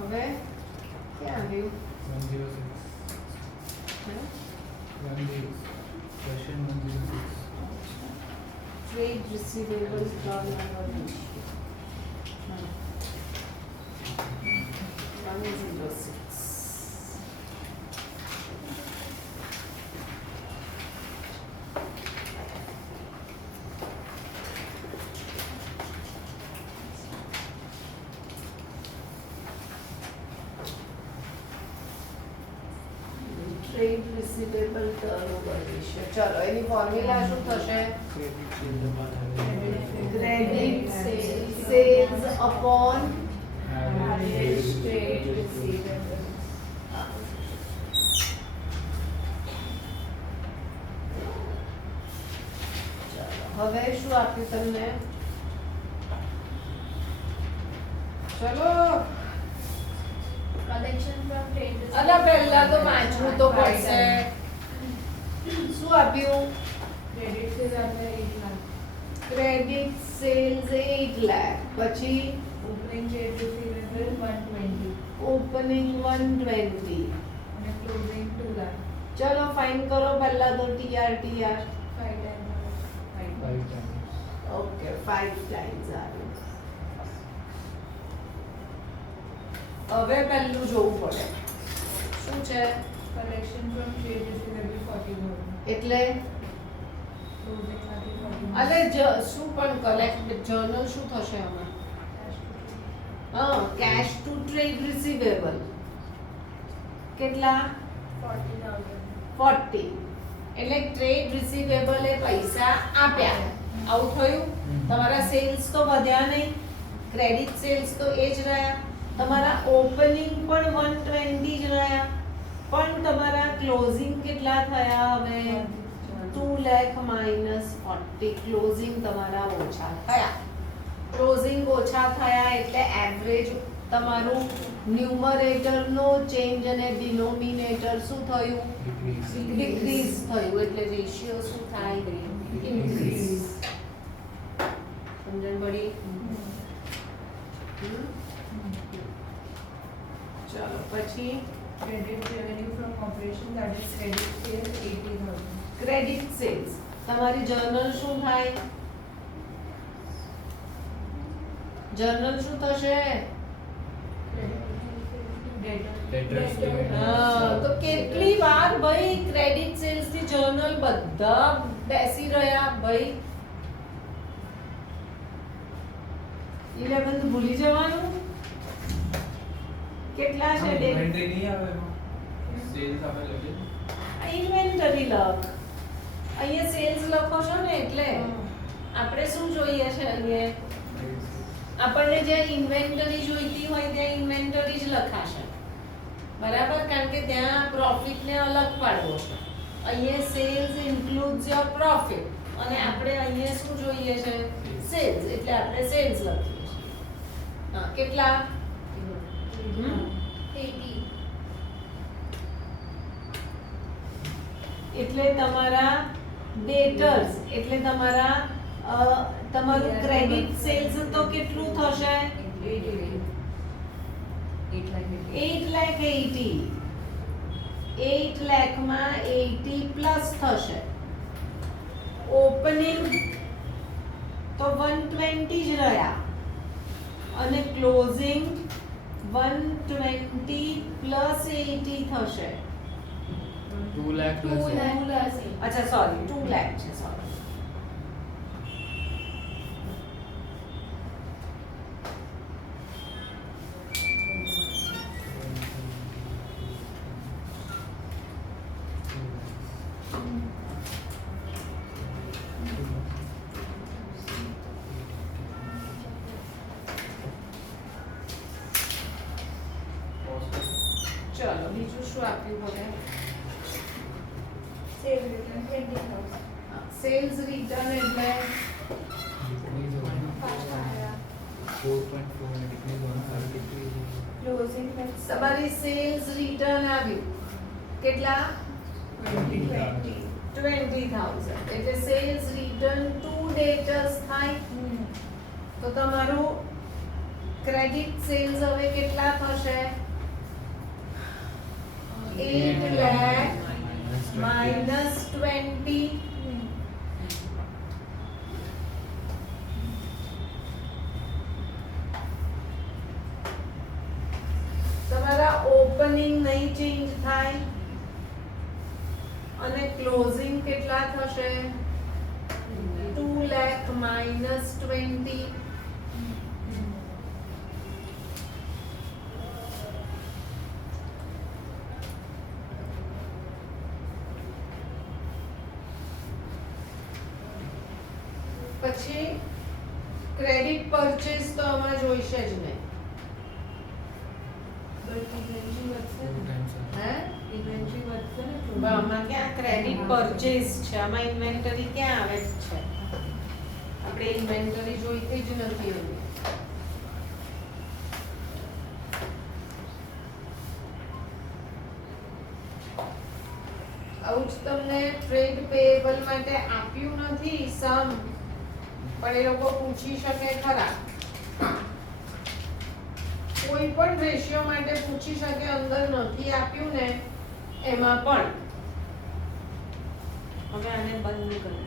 હવે ક્યાં આવ્યું? 106 question 106 Trade receivables turnover ratio. 106. Trade receivable turnover ratio. ચલો એની ફોર્મ્યુલા શું થશે? Credit sales upon Average trade receivable. હવે શું આપ્યું તમને? ચલો Collection from trade અલા પહેલા તો વાંચવું તો પડશે. શું આપ્યું? Credit sales after 8 lakh. Credit sales 8 lakh, પછી Opening trade receivable 120. Opening 120. And closing 2 lakh. ચલો ફાઇન કરો પહેલા તો TR 5 times. 5 5 times okay 5 times આવ્યું. હવે પહેલું જોવું પડે શું છે Collection from trade receivable 40,000. એટલે Closing માંથી 40,000. અરે શું પણ કલેક્ટ જર્નલ શું થશે આમાં? હા, કેશ ટુ ટ્રેડ રિસીવેબલ કેટલા? 40,000. 40. એટલે ટ્રેડ રિસીવેબલ એ પૈસા આપ્યા. આવું થયું? તમારા સેલ્સ તો વધ્યા નહીં, ક્રેડિટ સેલ્સ તો એ જ રહ્યા, તમારા ઓપનિંગ પણ 120 જ રહ્યા, પણ તમારા ક્લોઝિંગ કેટલા થયા? હવે 2 લાખ માઇનસ 40 ક્લોઝિંગ તમારા ઓછા થયા. ક્લોઝિંગ ઓછા થયા એટલે એવરેજ તમારું ન્યુમરેટર નો ચેન્જ અને ડિનોમિનેટર શું થયું? ડિક્રીઝ થયું. એટલે રેશિયો શું થાય? ઇન્ક્રીઝ. સમજણ પડી? ચલો પછી Credit revenue from operation, that is credit sales 80,000. Credit sales. તમારી જર્નલ શું થાય? જર્નલ શું થશે? Debtors to તો કેટલી વાર ભાઈ ક્રેડિટ સેલ્સ થી જર્નલ બધા બેસી રહ્યા ભાઈ? 11th ભૂલી જવાનું. કેટલા છે ડેટ? ઇન્વેન્ટરી નહીં આવે એમાં સેલ્સ આવે લખે ઇન્વેન્ટરી લખ. અહીંયા સેલ્સ લખો છો ને એટલે આપણે શું જોઈએ છે? અહીંયા આપણને જ્યાં ઇન્વેન્ટરી જોઈતી હોય ત્યાં ઇન્વેન્ટરી જ લખાશે, બરાબર? કારણ કે ત્યાં પ્રોફિટ ને અલગ પાડવો છે. અહીંયા સેલ્સ ઇન્ક્લુડ્સ યોર પ્રોફિટ અને આપણે અહીંયા શું જોઈએ છે? સેલ્સ. એટલે આપણે સેલ્સ લખીએ છીએ. હા, કેટલા? 80. એટલે તમારા ડેટર્સ એટલે તમારા તમારું ક્રેડિટ સેલ્સ તો કેટલું થશે? 8 લાખ 80. 8 લાખમાં 80 પ્લસ થશે. ઓપનિંગ તો 120 જ રહ્યા અને ક્લોઝિંગ 120 પ્લસ 80 થશે. 2 lakh plus 2 lakh plus 8. અચ્છા સોરી 2 લાખ છે, સોરી. ચલો બીજું શું આપ્યું હવે? Sales return 20,000. સેલ્સ રિટર્ન એટલે પાછા 4.4 decrease on 5 decrease. Closing that's તમારી સેલ્સ રિટર્ન આવ્યું કેટલા? 20,000. 20,000. એટલે સેલ્સ રિટર્ન ટુ ડેટર્સ થાય. તો તમારું ક્રેડિટ સેલ્સ હવે કેટલા થશે? 8 લાખ માઇનસ 20. તમારા ઓપનિંગ નહીં ચેન્જ થાય અને ક્લોઝિંગ કેટલા થશે? 2 લાખ માઇનસ 20. પછી ક્રેડિટ પરચેસ તો આમાં જોઈશે જ નહીં. But inventory વધશે Two ને? times. હે? Inventory વધશે ને? પણ આમાં ક્યાં ક્રેડિટ પરચેસ છે? આમાં ઇન્વેન્ટરી ક્યાં આવે છે? આપણે ઇન્વેન્ટરી જોઈતી જ નથી એની. આવું જ તમને ટ્રેડ પેયેબલ માટે આપ્યું નથી સમ, પણ એ લોકો પૂછી શકે ખરા. કોઈ પણ રેશિયો માટે પૂછી શકે, અંદર નથી આપ્યું ને એમાં પણ. હવે આને બંધ કરી